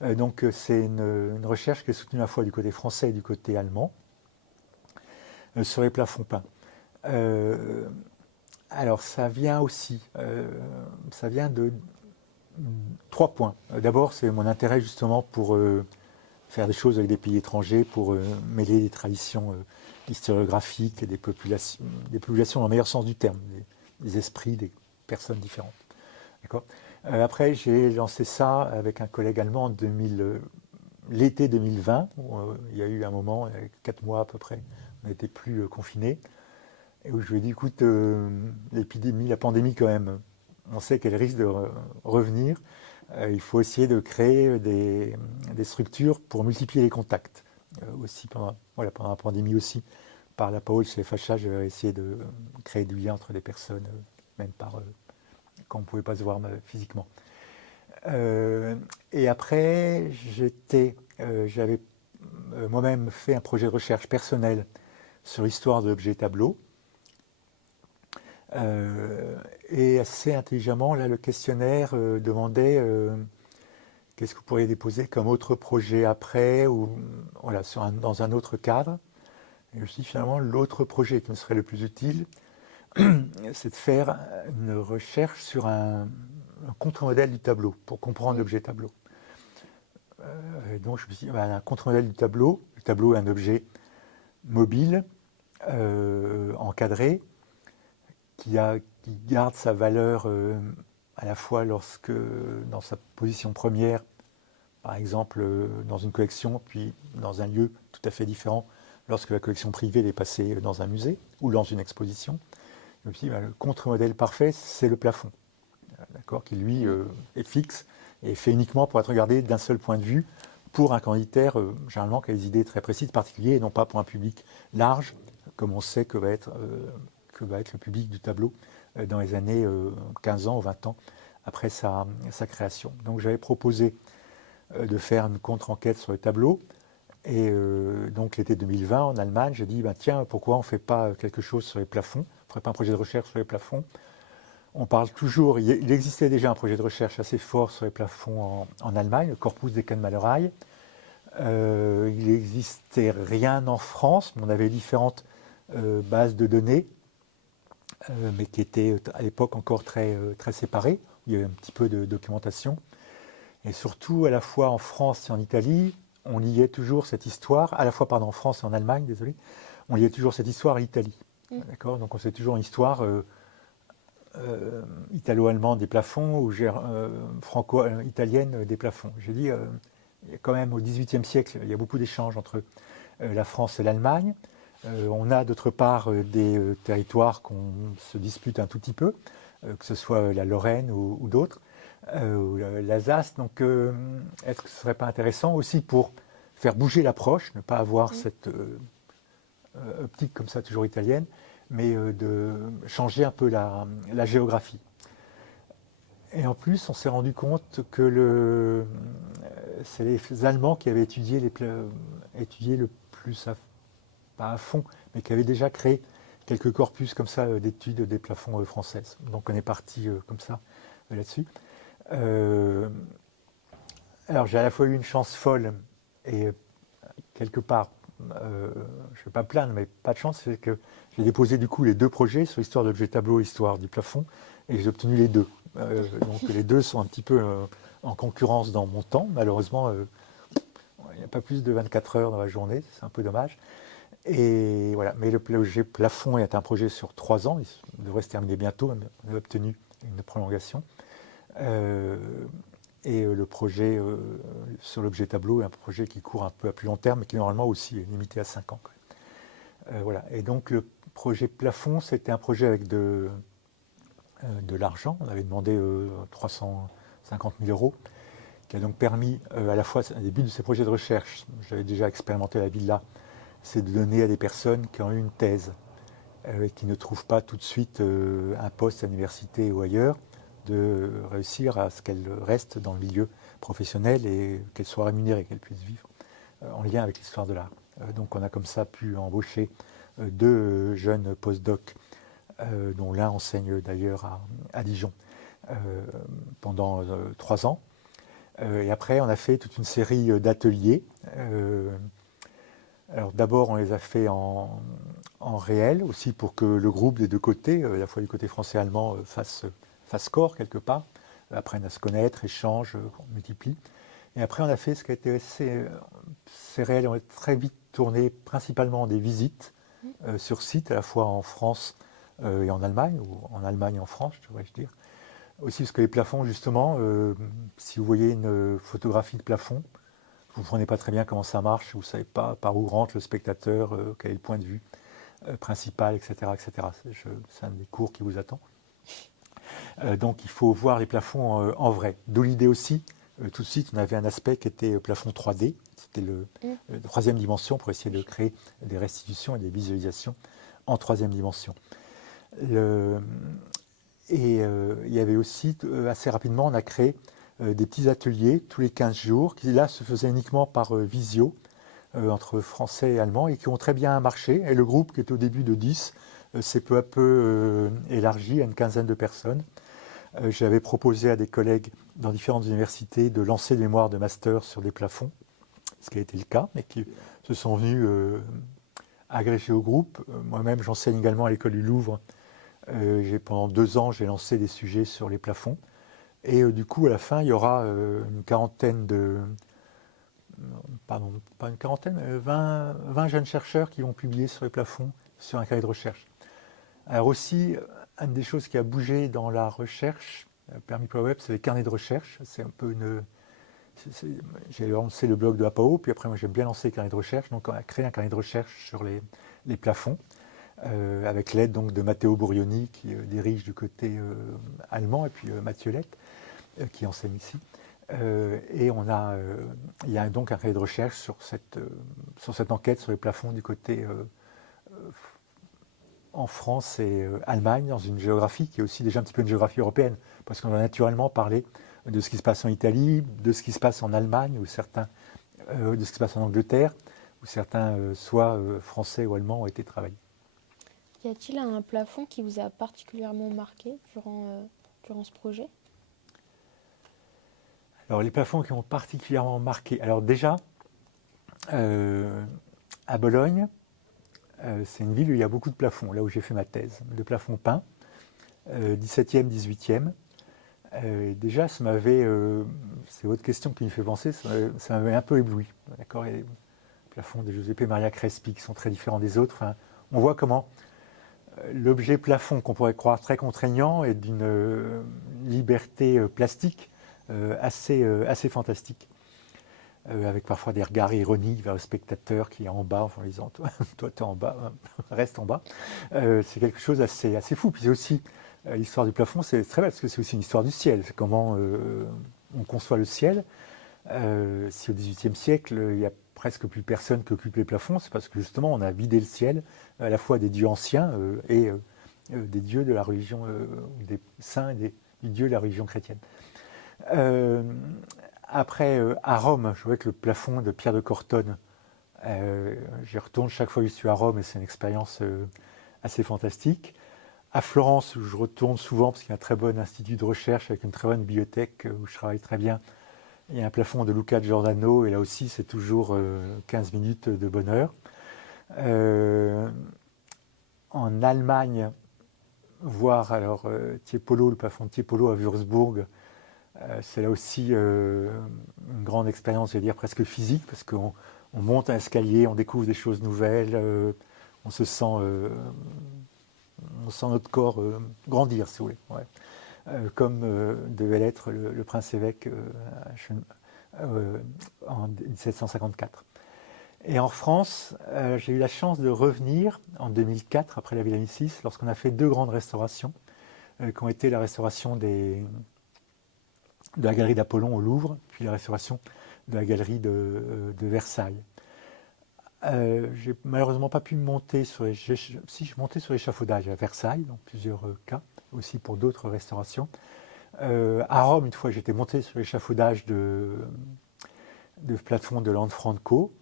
Donc c'est une recherche qui est soutenue à la fois du côté français et du côté allemand sur les plafonds peints. Alors ça vient aussi, ça vient de 3 points. D'abord, c'est mon intérêt justement pour faire des choses avec des pays étrangers, pour mêler des traditions historiographiques et des populations dans le meilleur sens du terme, des esprits, des personnes différentes. D'accord. Après, j'ai lancé ça avec un collègue allemand en l'été 2020, où il y a eu un moment, 4 mois à peu près, on n'était plus confinés, et où je lui ai dit, écoute, l'épidémie, la pandémie quand même, on sait qu'elle risque de revenir, il faut essayer de créer des structures pour multiplier les contacts. Aussi pendant la pandémie aussi, par la parole chez les FHA, j'ai essayé de créer du lien entre des personnes, même quand on ne pouvait pas se voir physiquement. Et après, j'avais moi-même fait un projet de recherche personnel sur l'histoire de l'objet tableau. Et assez intelligemment, là, le questionnaire demandait qu'est-ce que vous pourriez déposer comme autre projet après, ou voilà, dans un autre cadre. Et je me suis dit, finalement, l'autre projet qui me serait le plus utile, c'est de faire une recherche sur un contre-modèle du tableau, pour comprendre l'objet tableau. Donc je me suis dit, un contre-modèle du tableau. Le tableau est un objet mobile, encadré, qui garde sa valeur à la fois dans sa position première, par exemple dans une collection, puis dans un lieu tout à fait différent, lorsque la collection privée est passée dans un musée ou dans une exposition. Je me suis dit, le contre-modèle parfait, c'est le plafond, d'accord, qui lui est fixe et fait uniquement pour être regardé d'un seul point de vue pour un commanditaire, généralement qui a des idées très précises, particulières, et non pas pour un public large, comme on sait que va être le public du tableau dans les années 15 ans ou 20 ans après sa création. Donc j'avais proposé de faire une contre-enquête sur le tableau. Et donc l'été 2020, en Allemagne, j'ai dit, tiens, pourquoi on ne fait pas quelque chose sur les plafonds? On ne ferait pas un projet de recherche sur les plafonds? On parle toujours, il existait déjà un projet de recherche assez fort sur les plafonds en Allemagne, le Corpus des Kannmalerei. Il n'existait rien en France, mais on avait différentes bases de données, mais qui étaient à l'époque encore très séparées. Il y avait un petit peu de documentation. Et surtout, à la fois en France et en Italie, on liait toujours cette histoire, à la fois en France et en Allemagne, désolé, on liait toujours cette histoire à l'Italie. D'accord. Donc on sait toujours une histoire italo-allemande des plafonds ou franco-italienne des plafonds. J'ai dit, il y a quand même au XVIIIe siècle, il y a beaucoup d'échanges entre la France et l'Allemagne. On a d'autre part des territoires qu'on se dispute un tout petit peu, que ce soit la Lorraine ou d'autres, ou l'Alsace. Donc est-ce que ce ne serait pas intéressant aussi pour faire bouger l'approche, ne pas avoir cette optique comme ça toujours italienne, mais de changer un peu la géographie. Et en plus, on s'est rendu compte que c'est les Allemands qui avaient étudié le plus, pas à fond, mais qui avaient déjà créé quelques corpus comme ça d'études des plafonds françaises. Donc on est parti comme ça là-dessus. Alors j'ai à la fois eu une chance folle et quelque part, je ne vais pas plaindre, mais pas de chance, c'est que j'ai déposé du coup les 2 projets sur l'histoire de l'objet tableau et l'histoire du plafond, et j'ai obtenu les 2. Donc les 2 sont un petit peu en concurrence dans mon temps. Malheureusement, il n'y a pas plus de 24 heures dans la journée, c'est un peu dommage. Et voilà. Mais le projet plafond est un projet sur 3 ans, il devrait se terminer bientôt, on a obtenu une prolongation. Et le projet sur l'objet tableau est un projet qui court un peu à plus long terme, mais qui normalement aussi est limité à 5 ans. Voilà. Et donc le projet plafond, c'était un projet avec de l'argent. On avait demandé 350 000 euros, qui a donc permis à la fois, un début de ces projets de recherche, j'avais déjà expérimenté la villa, c'est de donner à des personnes qui ont eu une thèse et qui ne trouvent pas tout de suite un poste à l'université ou ailleurs, de réussir à ce qu'elles restent dans le milieu professionnel et qu'elles soient rémunérées, qu'elles puissent vivre en lien avec l'histoire de l'art. Donc on a comme ça pu embaucher 2 jeunes post-docs, dont l'un enseigne d'ailleurs à Dijon pendant 3 ans. Et après on a fait toute une série d'ateliers. Alors d'abord on les a fait en réel, aussi pour que le groupe des 2 côtés, à la fois du côté français et allemand, fasse corps quelque part, apprennent à se connaître, échangent, multiplient. Et après, on a fait ce qui a été assez réel, on a très vite tourné principalement des visites sur site, à la fois en France et en Allemagne, ou en Allemagne et en France, devrais-je dire. Aussi parce que les plafonds, justement, si vous voyez une photographie de plafond, vous ne comprenez pas très bien comment ça marche, vous ne savez pas par où rentre le spectateur, quel est le point de vue principal, etc. etc. C'est un des cours qui vous attend. Donc il faut voir les plafonds en vrai. D'où l'idée aussi, tout de suite, on avait un aspect qui était plafond 3D. C'était la 3e dimension pour essayer de créer des restitutions et des visualisations en 3e dimension. Il y avait aussi, assez rapidement, on a créé des petits ateliers tous les 15 jours, qui là se faisaient uniquement par visio, entre français et allemand, et qui ont très bien marché. Et le groupe, qui était au début de 10, s'est peu à peu élargi à une quinzaine de personnes. J'avais proposé à des collègues dans différentes universités de lancer des mémoires de master sur des plafonds, ce qui a été le cas, mais qui se sont venus agréger au groupe. Moi-même, j'enseigne également à l'école du Louvre. Pendant 2 ans, j'ai lancé des sujets sur les plafonds. Et du coup, à la fin, il y aura une quarantaine pardon, pas une quarantaine, mais 20 jeunes chercheurs qui vont publier sur les plafonds sur un cahier de recherche. Alors aussi, une des choses qui a bougé dans la recherche, permis par le web, c'est les carnets de recherche. C'est un peu j'ai lancé le blog de APAO, puis après moi j'ai bien lancé les carnets de recherche. Donc on a créé un carnet de recherche sur les plafonds, avec l'aide donc de Matteo Burioni qui dirige du côté allemand, et puis Mathieu Lett qui enseigne ici. Et il y a donc un carnet de recherche sur cette enquête sur les plafonds du côté en France et Allemagne, dans une géographie qui est aussi déjà un petit peu une géographie européenne, parce qu'on va naturellement parler de ce qui se passe en Italie, de ce qui se passe en Allemagne, de ce qui se passe en Angleterre, où certains, soit français ou allemands, ont été travaillés. Y a-t-il un plafond qui vous a particulièrement marqué durant ce projet ? Alors les plafonds qui ont particulièrement marqué, alors déjà, à Bologne, c'est une ville où il y a beaucoup de plafonds, là où j'ai fait ma thèse, de plafonds peints, 17e, 18e. Déjà, c'est votre question qui me fait penser, ça m'avait un peu ébloui. d'accord, et les plafonds de Giuseppe Maria Crespi qui sont très différents des autres. Enfin, on voit comment l'objet plafond, qu'on pourrait croire très contraignant, est d'une liberté plastique assez fantastique. Avec parfois des regards ironiques vers le spectateur qui est en bas, en disant toi t'es en bas, reste en bas. C'est quelque chose assez fou. Puis c'est aussi l'histoire du plafond, c'est très belle parce que c'est aussi une histoire du ciel. C'est comment on conçoit le ciel. Si au XVIIIe siècle il n'y a presque plus personne qui occupe les plafonds, c'est parce que justement on a vidé le ciel à la fois des dieux anciens et des dieux de la religion, des saints et du dieu de la religion chrétienne. Après, à Rome, je vois que le plafond de Pierre de Cortone, j'y retourne chaque fois que je suis à Rome et c'est une expérience assez fantastique. À Florence, où je retourne souvent parce qu'il y a un très bon institut de recherche avec une très bonne bibliothèque où je travaille très bien, il y a un plafond de Luca Giordano et là aussi c'est toujours 15 minutes de bonheur. En Allemagne, voir alors Tiepolo, le plafond de Tiepolo à Würzburg, c'est là aussi une grande expérience, je vais dire presque physique, parce qu'on monte un escalier, on découvre des choses nouvelles, on sent notre corps grandir, si vous voulez. Ouais. Comme devait l'être le prince évêque en 1754. Et en France, j'ai eu la chance de revenir en 2004, après la Villa-Médicis, lorsqu'on a fait 2 grandes restaurations, qui ont été la restauration de la galerie d'Apollon au Louvre, puis la restauration de la galerie de Versailles. J'ai malheureusement pas pu monter sur si je montais sur l'échafaudage à Versailles, dans plusieurs cas, aussi pour d'autres restaurations. À Rome, une fois, j'étais monté sur l'échafaudage de plafond de Lanfranco.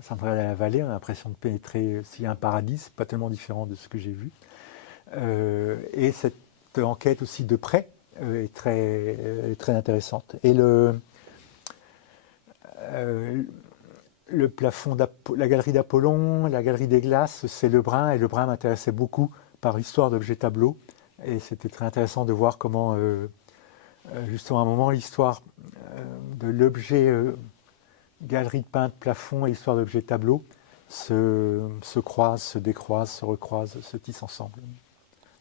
Saint-André de la Vallée, on a l'impression de pénétrer s'il y a un paradis, c'est pas tellement différent de ce que j'ai vu. Et cette enquête aussi de près est très intéressante. Et le plafond, la galerie d'Apollon, la galerie des Glaces, c'est Lebrun, et Lebrun m'intéressait beaucoup par l'histoire d'objets tableaux, et c'était très intéressant de voir comment, justement à un moment, l'histoire de l'objet galerie de peintre, plafond et l'histoire d'objets tableaux se croisent, se décroisent, se recroisent, se tissent ensemble.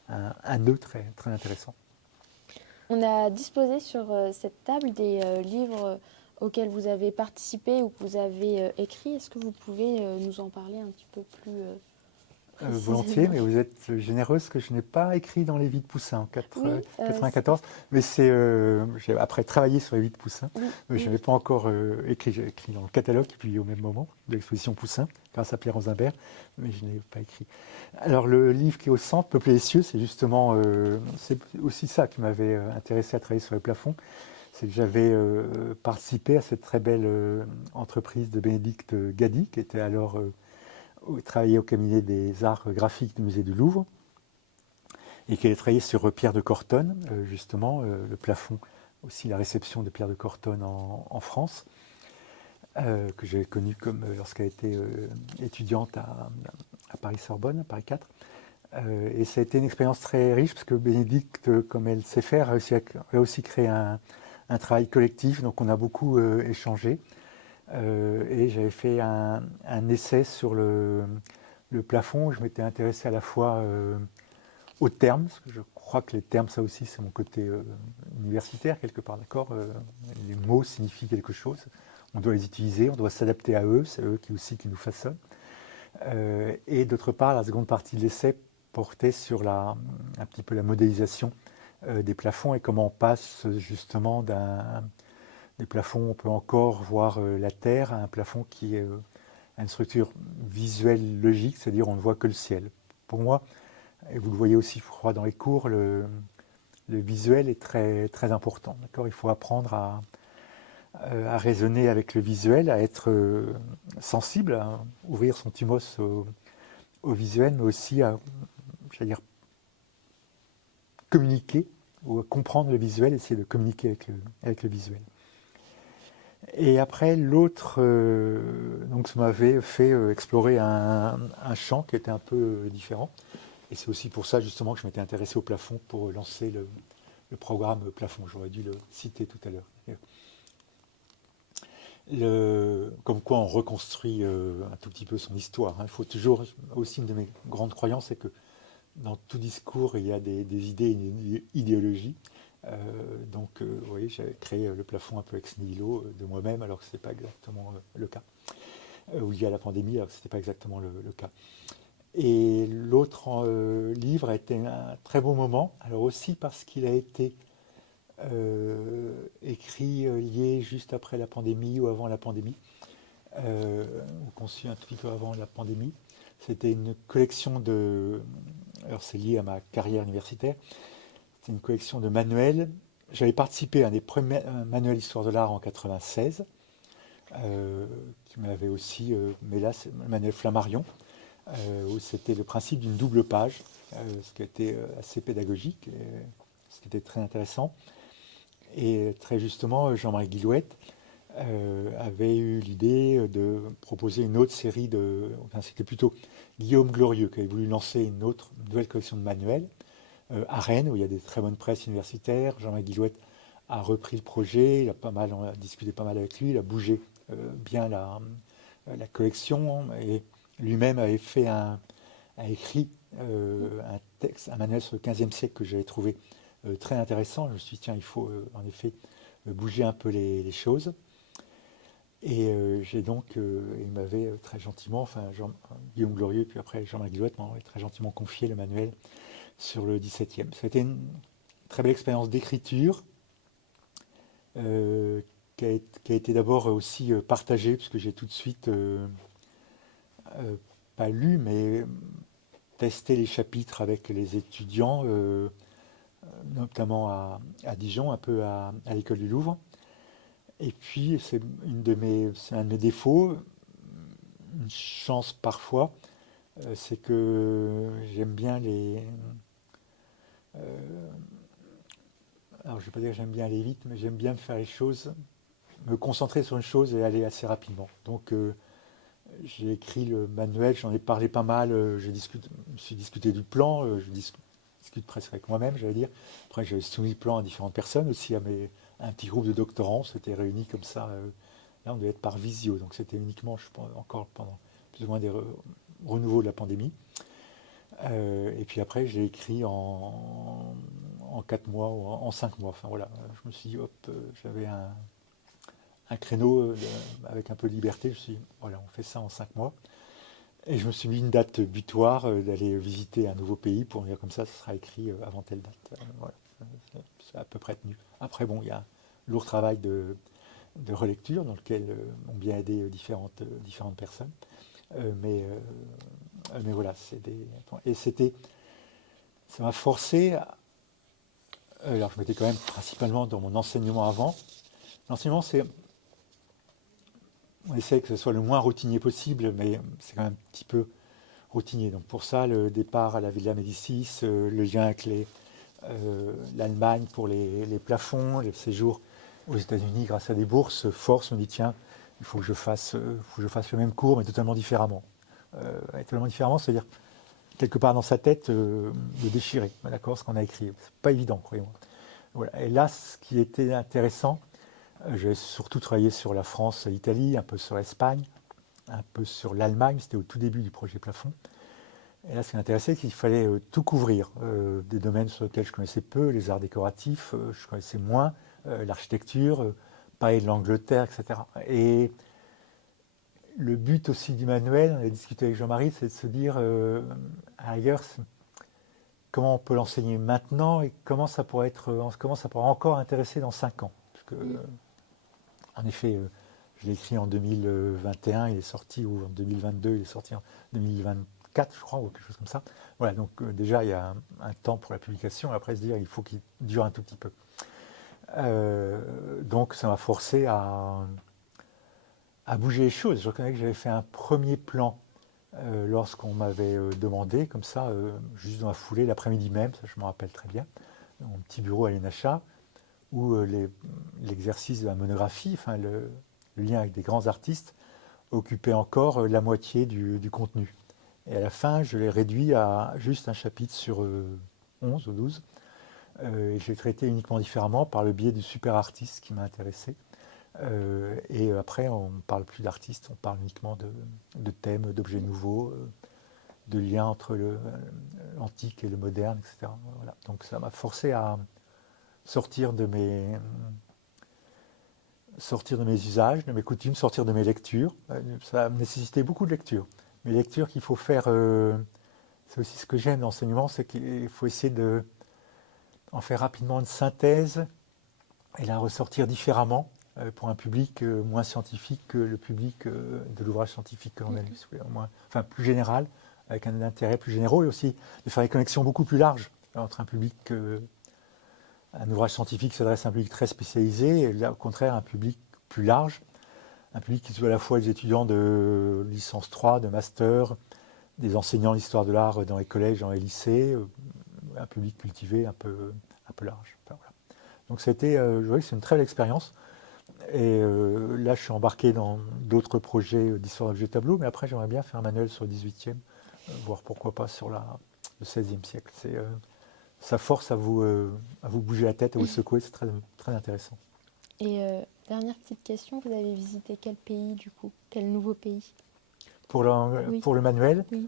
Un nœud très, très intéressant. On a disposé sur cette table des livres auxquels vous avez participé ou que vous avez écrit. Est-ce que vous pouvez nous en parler un petit peu plus volontiers, mais vous êtes généreuse que je n'ai pas écrit dans Les Vies de Poussin en 1994, mais j'ai après travaillé sur Les Vies de Poussin, mais je n'ai pas encore écrit. J'ai écrit dans le catalogue qui est publié au même moment de l'exposition Poussin, grâce à Pierre Rosenberg, mais je n'ai pas écrit. Alors le livre qui est au centre, Peupler les cieux, c'est justement c'est aussi ça qui m'avait intéressé à travailler sur les plafonds. C'est que j'avais participé à cette très belle entreprise de Bénédicte Gady, qui était alors travaillait au cabinet des arts graphiques du musée du Louvre et qui avait travaillé sur Pierre de Cortone, justement, le plafond, aussi la réception de Pierre de Cortone en France, que j'avais connue comme lorsqu'elle était étudiante à Paris-Sorbonne, à Paris 4. Et ça a été une expérience très riche parce que Bénédicte, comme elle sait faire, a aussi créé un travail collectif, donc on a beaucoup échangé. Et j'avais fait un essai sur le plafond où je m'étais intéressé à la fois aux termes, parce que je crois que les termes, ça aussi, c'est mon côté universitaire, quelque part, d'accord. Les mots signifient quelque chose, on doit les utiliser, on doit s'adapter à eux, c'est eux qui nous façonnent. Et d'autre part, la seconde partie de l'essai portait sur un petit peu la modélisation des plafonds et comment on passe justement des plafonds, on peut encore voir la terre, un plafond qui a une structure visuelle logique, c'est-à-dire on ne voit que le ciel. Pour moi, et vous le voyez aussi, je crois, dans les cours, le visuel est très, très important. D'accord, il faut apprendre à raisonner avec le visuel, à être sensible, à ouvrir son thumos au visuel, mais aussi à, j'allais dire, communiquer ou à comprendre le visuel, essayer de communiquer avec le visuel. Et après, l'autre, donc ça m'avait fait explorer un champ qui était un peu différent. Et c'est aussi pour ça justement que je m'étais intéressé au plafond pour lancer le programme plafond. J'aurais dû le citer tout à l'heure. comme quoi on reconstruit un tout petit peu son histoire, hein. Il faut toujours, aussi une de mes grandes croyances, c'est que dans tout discours, il y a des idées et une idéologie. Vous voyez, j'avais créé le plafond un peu ex nihilo de moi-même, alors que ce n'était pas exactement le cas. Ou lié à la pandémie, alors que ce n'était pas exactement le cas. Et l'autre livre a été un très beau moment, alors aussi parce qu'il a été écrit lié juste après la pandémie ou avant la pandémie, ou conçu un tout petit peu avant la pandémie. C'était une collection de... Alors c'est lié à ma carrière universitaire. C'est une collection de manuels. J'avais participé à un des premiers manuels Histoire de l'art en 96, qui m'avait aussi... mais là, c'est le manuel Flammarion, où c'était le principe d'une double page, ce qui était assez pédagogique, ce qui était très intéressant. Et très justement, Jean-Marie Guillouette avait eu l'idée de proposer une autre série de... Enfin, c'était plutôt Guillaume Glorieux qui avait voulu lancer une nouvelle collection de manuels à Rennes, où il y a des très bonnes presses universitaires. Jean-Marie Guillouette a repris le projet, on a discuté pas mal avec lui, il a bougé bien la collection, et lui-même a écrit un texte, un manuel sur le XVe siècle que j'avais trouvé très intéressant. Je me suis dit, tiens, il faut en effet bouger un peu les choses. Et j'ai donc, il m'avait très gentiment, Guillaume Glorieux, puis après Jean-Marc Guillouette m'avait très gentiment confié le manuel sur le XVIIe. C'était une très belle expérience d'écriture euh, qui a été d'abord aussi partagée, puisque j'ai tout de suite, pas lu, mais testé les chapitres avec les étudiants, notamment à Dijon, un peu à l'école du Louvre. Et puis, c'est un de mes défauts, une chance parfois, c'est que j'aime bien alors je ne vais pas dire que j'aime bien aller vite, mais j'aime bien faire les choses, me concentrer sur une chose et aller assez rapidement. Donc, j'ai écrit le manuel, j'en ai parlé pas mal, je me suis discuté du plan, discute presque avec moi-même, j'allais dire. Après, j'avais soumis le plan à différentes personnes, aussi à un petit groupe de doctorants, on s'était réunis comme ça. Là, on devait être par visio, donc c'était uniquement, je pense, encore pendant plus ou moins des renouveaux de la pandémie. Et puis après, je l'ai écrit en 4 mois ou en 5 mois. Enfin voilà, je me suis dit, hop, j'avais un créneau avec un peu de liberté. Je me suis dit, voilà, on fait ça en 5 mois. Et je me suis mis une date butoir d'aller visiter un nouveau pays pour me dire comme ça sera écrit avant telle date. Voilà, c'est à peu près tenu. Après, bon, il y a un lourd travail de relecture dans lequel m'ont bien aidé différentes personnes. Mais voilà, et ça m'a forcé. Alors, je m'étais quand même principalement dans mon enseignement avant. L'enseignement, on essaie que ce soit le moins routinier possible, mais c'est quand même un petit peu routinier. Donc pour ça, le départ à la Villa Médicis, le lien avec l'Allemagne pour les plafonds, les séjours aux États-Unis grâce à des bourses, force, on dit tiens, il faut que je fasse le même cours, mais totalement différemment. Et totalement différemment, c'est-à-dire quelque part dans sa tête, de déchirer, d'accord, ce qu'on a écrit. C'est pas évident, croyez-moi. Voilà. Et là, ce qui était intéressant, j'ai surtout travaillé sur la France, l'Italie, un peu sur l'Espagne, un peu sur l'Allemagne, c'était au tout début du projet Plafond. Et là, ce qui m'intéressait, c'est qu'il fallait tout couvrir, des domaines sur lesquels je connaissais peu, les arts décoratifs, je connaissais moins, l'architecture, pareil de l'Angleterre, etc. Et le but aussi du manuel, on a discuté avec Jean-Marie, c'est de se dire, à la rigueur, comment on peut l'enseigner maintenant et comment ça pourrait encore intéresser dans 5 ans. Parce que, en effet, je l'ai écrit en 2021, il est sorti, ou en 2022, il est sorti en 2024, je crois, ou quelque chose comme ça. Voilà, donc déjà, il y a un temps pour la publication, et après se dire, il faut qu'il dure un tout petit peu. Donc ça m'a forcé à bouger les choses. Je reconnais que j'avais fait un premier plan lorsqu'on m'avait demandé, comme ça, juste dans la foulée, l'après-midi même, ça je me rappelle très bien, dans mon petit bureau à l'ENHA, où l'exercice de la monographie, le lien avec des grands artistes, occupait encore la moitié du contenu. Et à la fin, je l'ai réduit à juste un chapitre sur 11 ou 12. Et je l'ai traité uniquement différemment par le biais du super artiste qui m'a intéressé, Et après, on ne parle plus d'artistes, on parle uniquement de thèmes, d'objets nouveaux, de liens entre l'antique et le moderne, etc. Voilà. Donc ça m'a forcé à sortir de mes usages, de mes coutumes, sortir de mes lectures. Ça a nécessité beaucoup de lectures. Mais lectures qu'il faut faire, c'est aussi ce que j'aime dans l'enseignement, c'est qu'il faut essayer en faire rapidement une synthèse et la ressortir différemment pour un public moins scientifique que le public de l'ouvrage scientifique que l'on a lu, enfin plus général, avec un intérêt plus généraux, et aussi de faire des connexions beaucoup plus larges entre un public, un ouvrage scientifique s'adresse à un public très spécialisé, et là au contraire un public plus large, un public qui soit à la fois des étudiants de licence 3, de master, des enseignants d'histoire de l'art dans les collèges, dans les lycées, un public cultivé un peu large. Enfin, voilà. Donc c'était, je vois que c'est une très belle expérience. Et là, je suis embarqué dans d'autres projets d'histoire d'objets tableaux, mais après, j'aimerais bien faire un manuel sur le 18e, voire pourquoi pas sur le 16e siècle. Ça force à vous bouger la tête, à vous secouer, c'est très, très intéressant. Et dernière petite question, vous avez visité quel pays du coup? Quel nouveau pays? Pour le manuel, oui.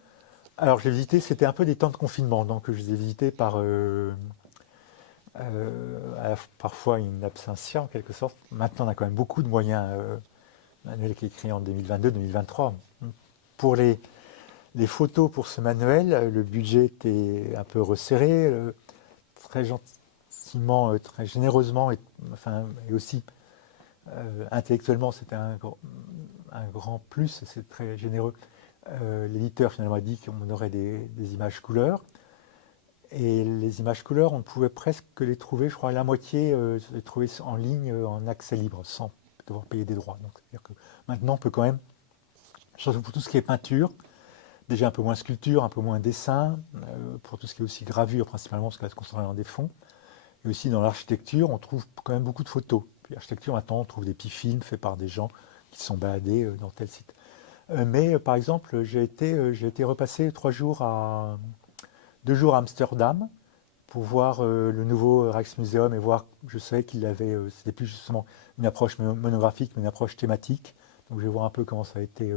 Alors je l'ai visité, c'était un peu des temps de confinement, donc je les ai visités par parfois une absentia en quelque sorte. Maintenant, on a quand même beaucoup de moyens. Manuel qui est écrit en 2022-2023. Pour les photos pour ce manuel, le budget était un peu resserré, très gentiment, très généreusement, et aussi intellectuellement, c'était un grand plus, c'est très généreux. L'éditeur finalement a dit qu'on aurait des images couleurs. Et les images couleurs, on pouvait presque les trouver, je crois, à la moitié, les trouver en ligne, en accès libre, sans devoir payer des droits. Donc, c'est-à-dire que maintenant, on peut quand même, surtout pour tout ce qui est peinture, déjà un peu moins sculpture, un peu moins dessin, pour tout ce qui est aussi gravure principalement, parce que là, se concentrer dans des fonds. Et aussi dans l'architecture, on trouve quand même beaucoup de photos. Puis l'architecture, maintenant, on trouve des petits films faits par des gens qui sont baladés dans tel site. Mais par exemple, j'ai été repassé 2 jours à Amsterdam pour voir le nouveau Rijksmuseum et voir, je savais qu'il avait, c'était plus justement une approche monographique, mais une approche thématique. Donc je vais voir un peu comment ça a été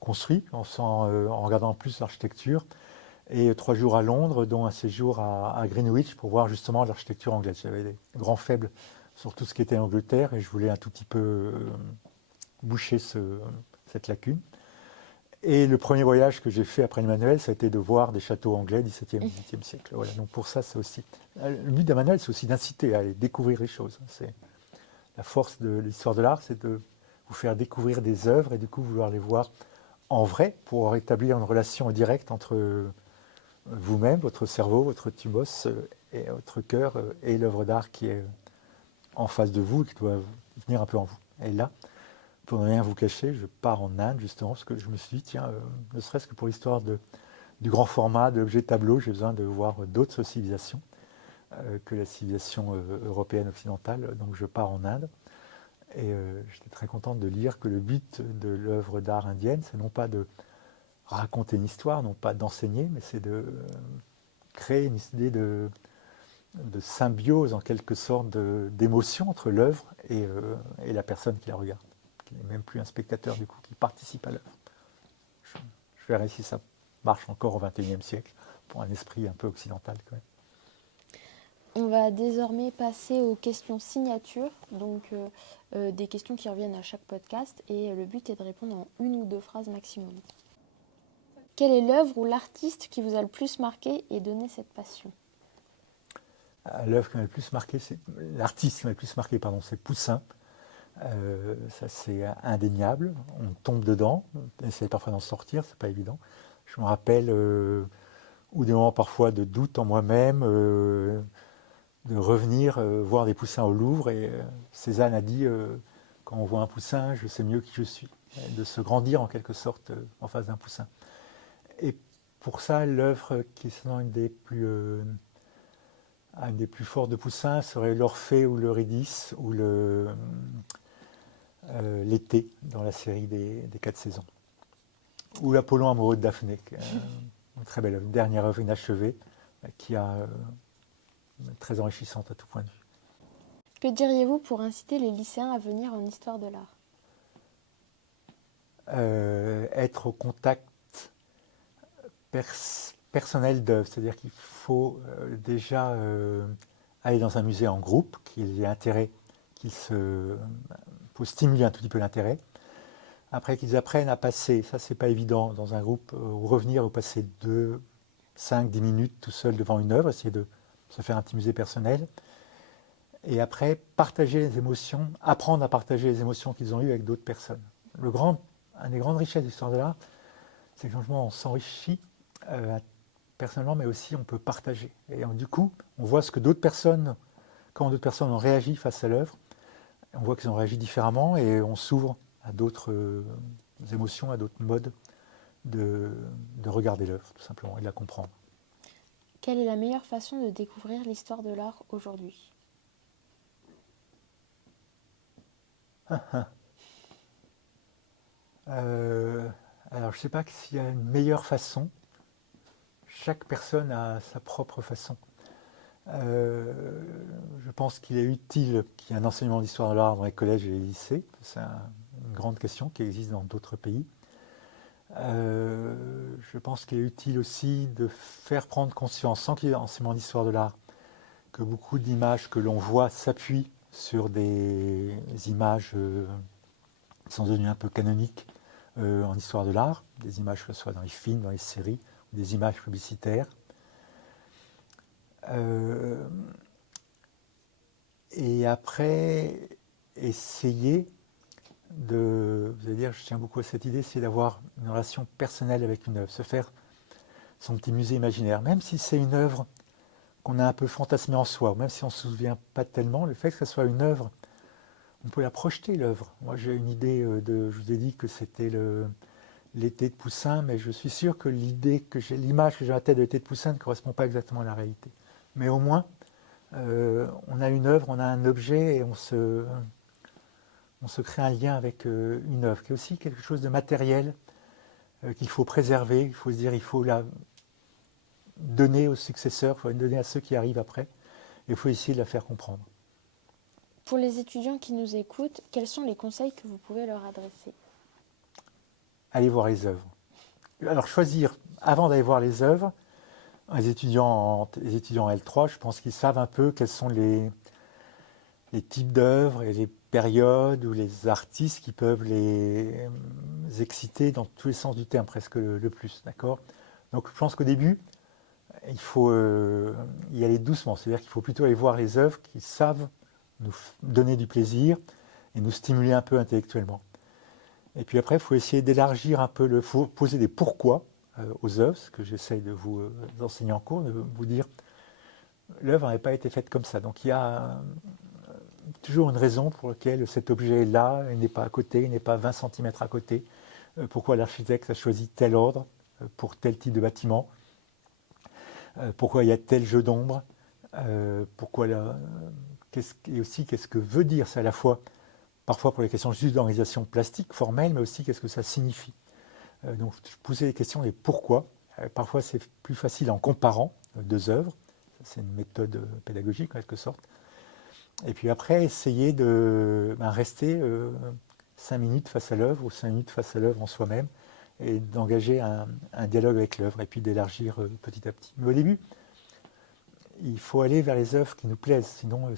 construit en regardant plus l'architecture. Et 3 jours à Londres, dont un séjour à Greenwich pour voir justement l'architecture anglaise. J'avais des grands faibles sur tout ce qui était Angleterre et je voulais un tout petit peu boucher cette lacune. Et le premier voyage que j'ai fait après le manuel, ça a été de voir des châteaux anglais 17e, 18e siècle. Voilà, donc pour ça, c'est aussi... Le but d'un manuel, c'est aussi d'inciter à aller découvrir les choses. C'est la force de l'histoire de l'art, c'est de vous faire découvrir des œuvres et du coup vouloir les voir en vrai pour établir une relation directe entre vous-même, votre cerveau, votre thumos et votre cœur et l'œuvre d'art qui est en face de vous et qui doit venir un peu en vous. Et là, pour ne rien vous cacher, je pars en Inde justement parce que je me suis dit, tiens, ne serait-ce que pour l'histoire du grand format, de l'objet tableau, j'ai besoin de voir d'autres civilisations que la civilisation européenne occidentale. Donc je pars en Inde et j'étais très contente de lire que le but de l'œuvre d'art indienne, c'est non pas de raconter une histoire, non pas d'enseigner, mais c'est de créer une idée de symbiose en quelque sorte d'émotion entre l'œuvre et la personne qui la regarde. Qui n'est même plus un spectateur du coup, qui participe à l'œuvre. Je verrai si ça marche encore au XXIe siècle, pour un esprit un peu occidental quand même. On va désormais passer aux questions signatures, donc des questions qui reviennent à chaque podcast, et le but est de répondre en 1 ou 2 phrases maximum. Quelle est l'œuvre ou l'artiste qui vous a le plus marqué et donné cette passion? L'œuvre qui m'a le plus marqué, l'artiste qui m'a le plus marqué, c'est Poussin. Ça c'est indéniable, on tombe dedans, on essaie parfois d'en sortir, c'est pas évident. Je me rappelle ou des moments parfois de doute en moi-même, de revenir voir des poussins au Louvre, et Cézanne a dit quand on voit un poussin, je sais mieux qui je suis, de se grandir en quelque sorte en face d'un poussin. Et pour ça, l'œuvre qui est souvent une des plus fortes de Poussin serait l'Orphée ou l'Eurydice ou l'été dans la série des 4 saisons. Ou l'Apollon amoureux de Daphné, une très belle œuvre, une dernière œuvre inachevée qui est très enrichissante à tout point de vue. Que diriez-vous pour inciter les lycéens à venir en histoire de l'art? Être au contact personnel d'œuvres, c'est-à-dire qu'il faut déjà aller dans un musée en groupe, qu'il y ait intérêt, faut stimuler un tout petit peu l'intérêt. Après qu'ils apprennent à passer, ça c'est pas évident dans un groupe, ou revenir ou passer 2, 5, 10 minutes tout seul devant une œuvre, essayer de se faire un petit musée personnel. Et après, partager les émotions, apprendre à partager les émotions qu'ils ont eues avec d'autres personnes. Un des grandes richesses de l'histoire de l'art, c'est que on s'enrichit personnellement, mais aussi on peut partager. Et du coup, on voit ce que comment d'autres personnes ont réagi face à l'œuvre. On voit qu'ils ont réagi différemment et on s'ouvre à d'autres émotions, à d'autres modes de regarder l'œuvre, tout simplement, et de la comprendre. Quelle est la meilleure façon de découvrir l'histoire de l'art aujourd'hui? Alors, je ne sais pas s'il y a une meilleure façon. Chaque personne a sa propre façon. Je pense qu'il est utile qu'il y ait un enseignement d'histoire de l'art dans les collèges et les lycées. C'est une grande question qui existe dans d'autres pays. Je pense qu'il est utile aussi de faire prendre conscience, sans qu'il y ait enseignement d'histoire de l'art, que beaucoup d'images que l'on voit s'appuient sur des images qui sont devenues un peu canoniques en histoire de l'art, des images que ce soit dans les films, dans les séries, ou des images publicitaires. Et après, essayer vous allez dire, je tiens beaucoup à cette idée, c'est d'avoir une relation personnelle avec une œuvre, se faire son petit musée imaginaire, même si c'est une œuvre qu'on a un peu fantasmée en soi, même si on ne se souvient pas tellement, le fait que ce soit une œuvre, on peut la projeter, l'œuvre. Moi, j'ai une idée je vous ai dit que c'était l'été de Poussin, mais je suis sûr que l'image que j'ai en tête de l'été de Poussin ne correspond pas exactement à la réalité. Mais au moins, on a une œuvre, on a un objet et on se crée un lien avec une œuvre, qui est aussi quelque chose de matériel qu'il faut préserver, il faut se dire, il faut la donner aux successeurs, il faut la donner à ceux qui arrivent après, et il faut essayer de la faire comprendre. Pour les étudiants qui nous écoutent, quels sont les conseils que vous pouvez leur adresser? Allez voir les œuvres. Alors choisir, avant d'aller voir les œuvres, les étudiants en L3, je pense qu'ils savent un peu quels sont les types d'œuvres et les périodes ou les artistes qui peuvent les exciter dans tous les sens du terme, presque le plus, d'accord? Donc je pense qu'au début, il faut y aller doucement, c'est-à-dire qu'il faut plutôt aller voir les œuvres qui savent nous donner du plaisir et nous stimuler un peu intellectuellement. Et puis après, il faut essayer d'élargir un peu, il faut poser des pourquoi aux œuvres, ce que j'essaye de vous enseigner en cours, de vous dire, l'œuvre n'avait pas été faite comme ça. Donc il y a toujours une raison pour laquelle cet objet est là, il n'est pas à côté, il n'est pas 20 cm à côté. Pourquoi l'architecte a choisi tel ordre pour tel type de bâtiment. Pourquoi il y a tel jeu d'ombre. Et aussi qu'est-ce que veut dire, c'est à la fois parfois pour les questions juste d'organisation plastique, formelle, mais aussi qu'est-ce que ça signifie. Donc poser les questions des pourquoi. Parfois c'est plus facile en comparant deux œuvres. C'est une méthode pédagogique en quelque sorte. Et puis après, essayer de rester 5 minutes face à l'œuvre ou 5 minutes face à l'œuvre en soi-même et d'engager un dialogue avec l'œuvre et puis d'élargir petit à petit. Mais au début, il faut aller vers les œuvres qui nous plaisent, sinon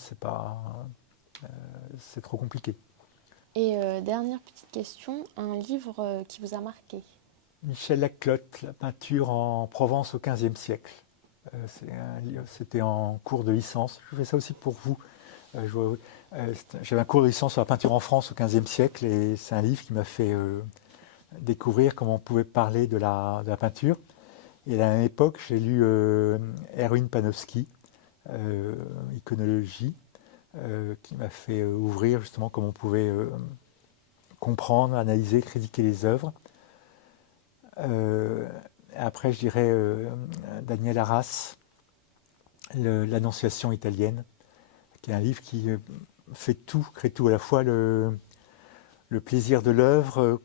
c'est trop compliqué. Et dernière petite question, un livre qui vous a marqué? Michel Laclotte, La peinture en Provence au XVe siècle. C'était en cours de licence. Je fais ça aussi pour vous. J'avais un cours de licence sur la peinture en France au XVe siècle et c'est un livre qui m'a fait découvrir comment on pouvait parler de la peinture. Et à la même époque, j'ai lu Erwin Panofsky, Iconologie, qui m'a fait ouvrir justement comment on pouvait comprendre, analyser, critiquer les œuvres. Après, je dirais Daniel Arras, L'Annonciation italienne, qui est un livre qui crée tout, à la fois le plaisir de l'œuvre,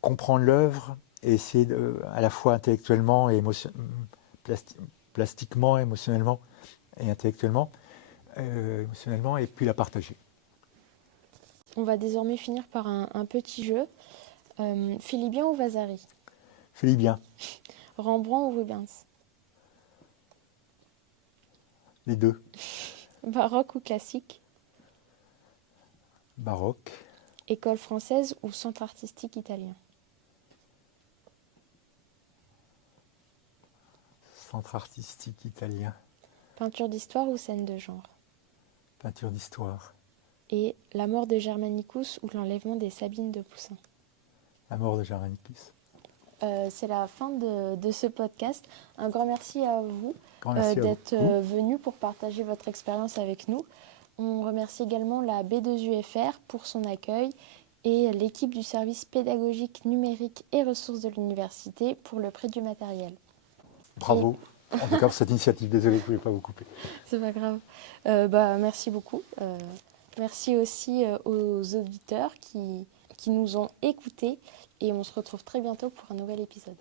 comprendre l'œuvre, et essayer à la fois intellectuellement et plastiquement, émotionnellement et intellectuellement, émotionnellement et puis la partager. On va désormais finir par un petit jeu. Philibien ou Vasari? Philibien, Rembrandt ou Rubens? les deux. Baroque ou classique? Baroque, École française ou centre artistique italien? centre artistique italien, Peinture d'histoire ou scène de genre? peinture d'histoire, Et la mort de Germanicus ou l'enlèvement des Sabines de Poussin? la mort de Germanicus. C'est la fin de ce podcast. Un grand merci à vous Grand merci à d'être vous. venu pour partager votre expérience avec nous. On remercie également la B2UFR pour son accueil et l'équipe du service pédagogique numérique et ressources de l'université pour le prêt du matériel. Bravo. En tout cas, pour cette initiative. Désolé, je ne voulais pas vous couper. C'est pas grave. Merci beaucoup. Merci aussi aux auditeurs qui nous ont écoutés et on se retrouve très bientôt pour un nouvel épisode.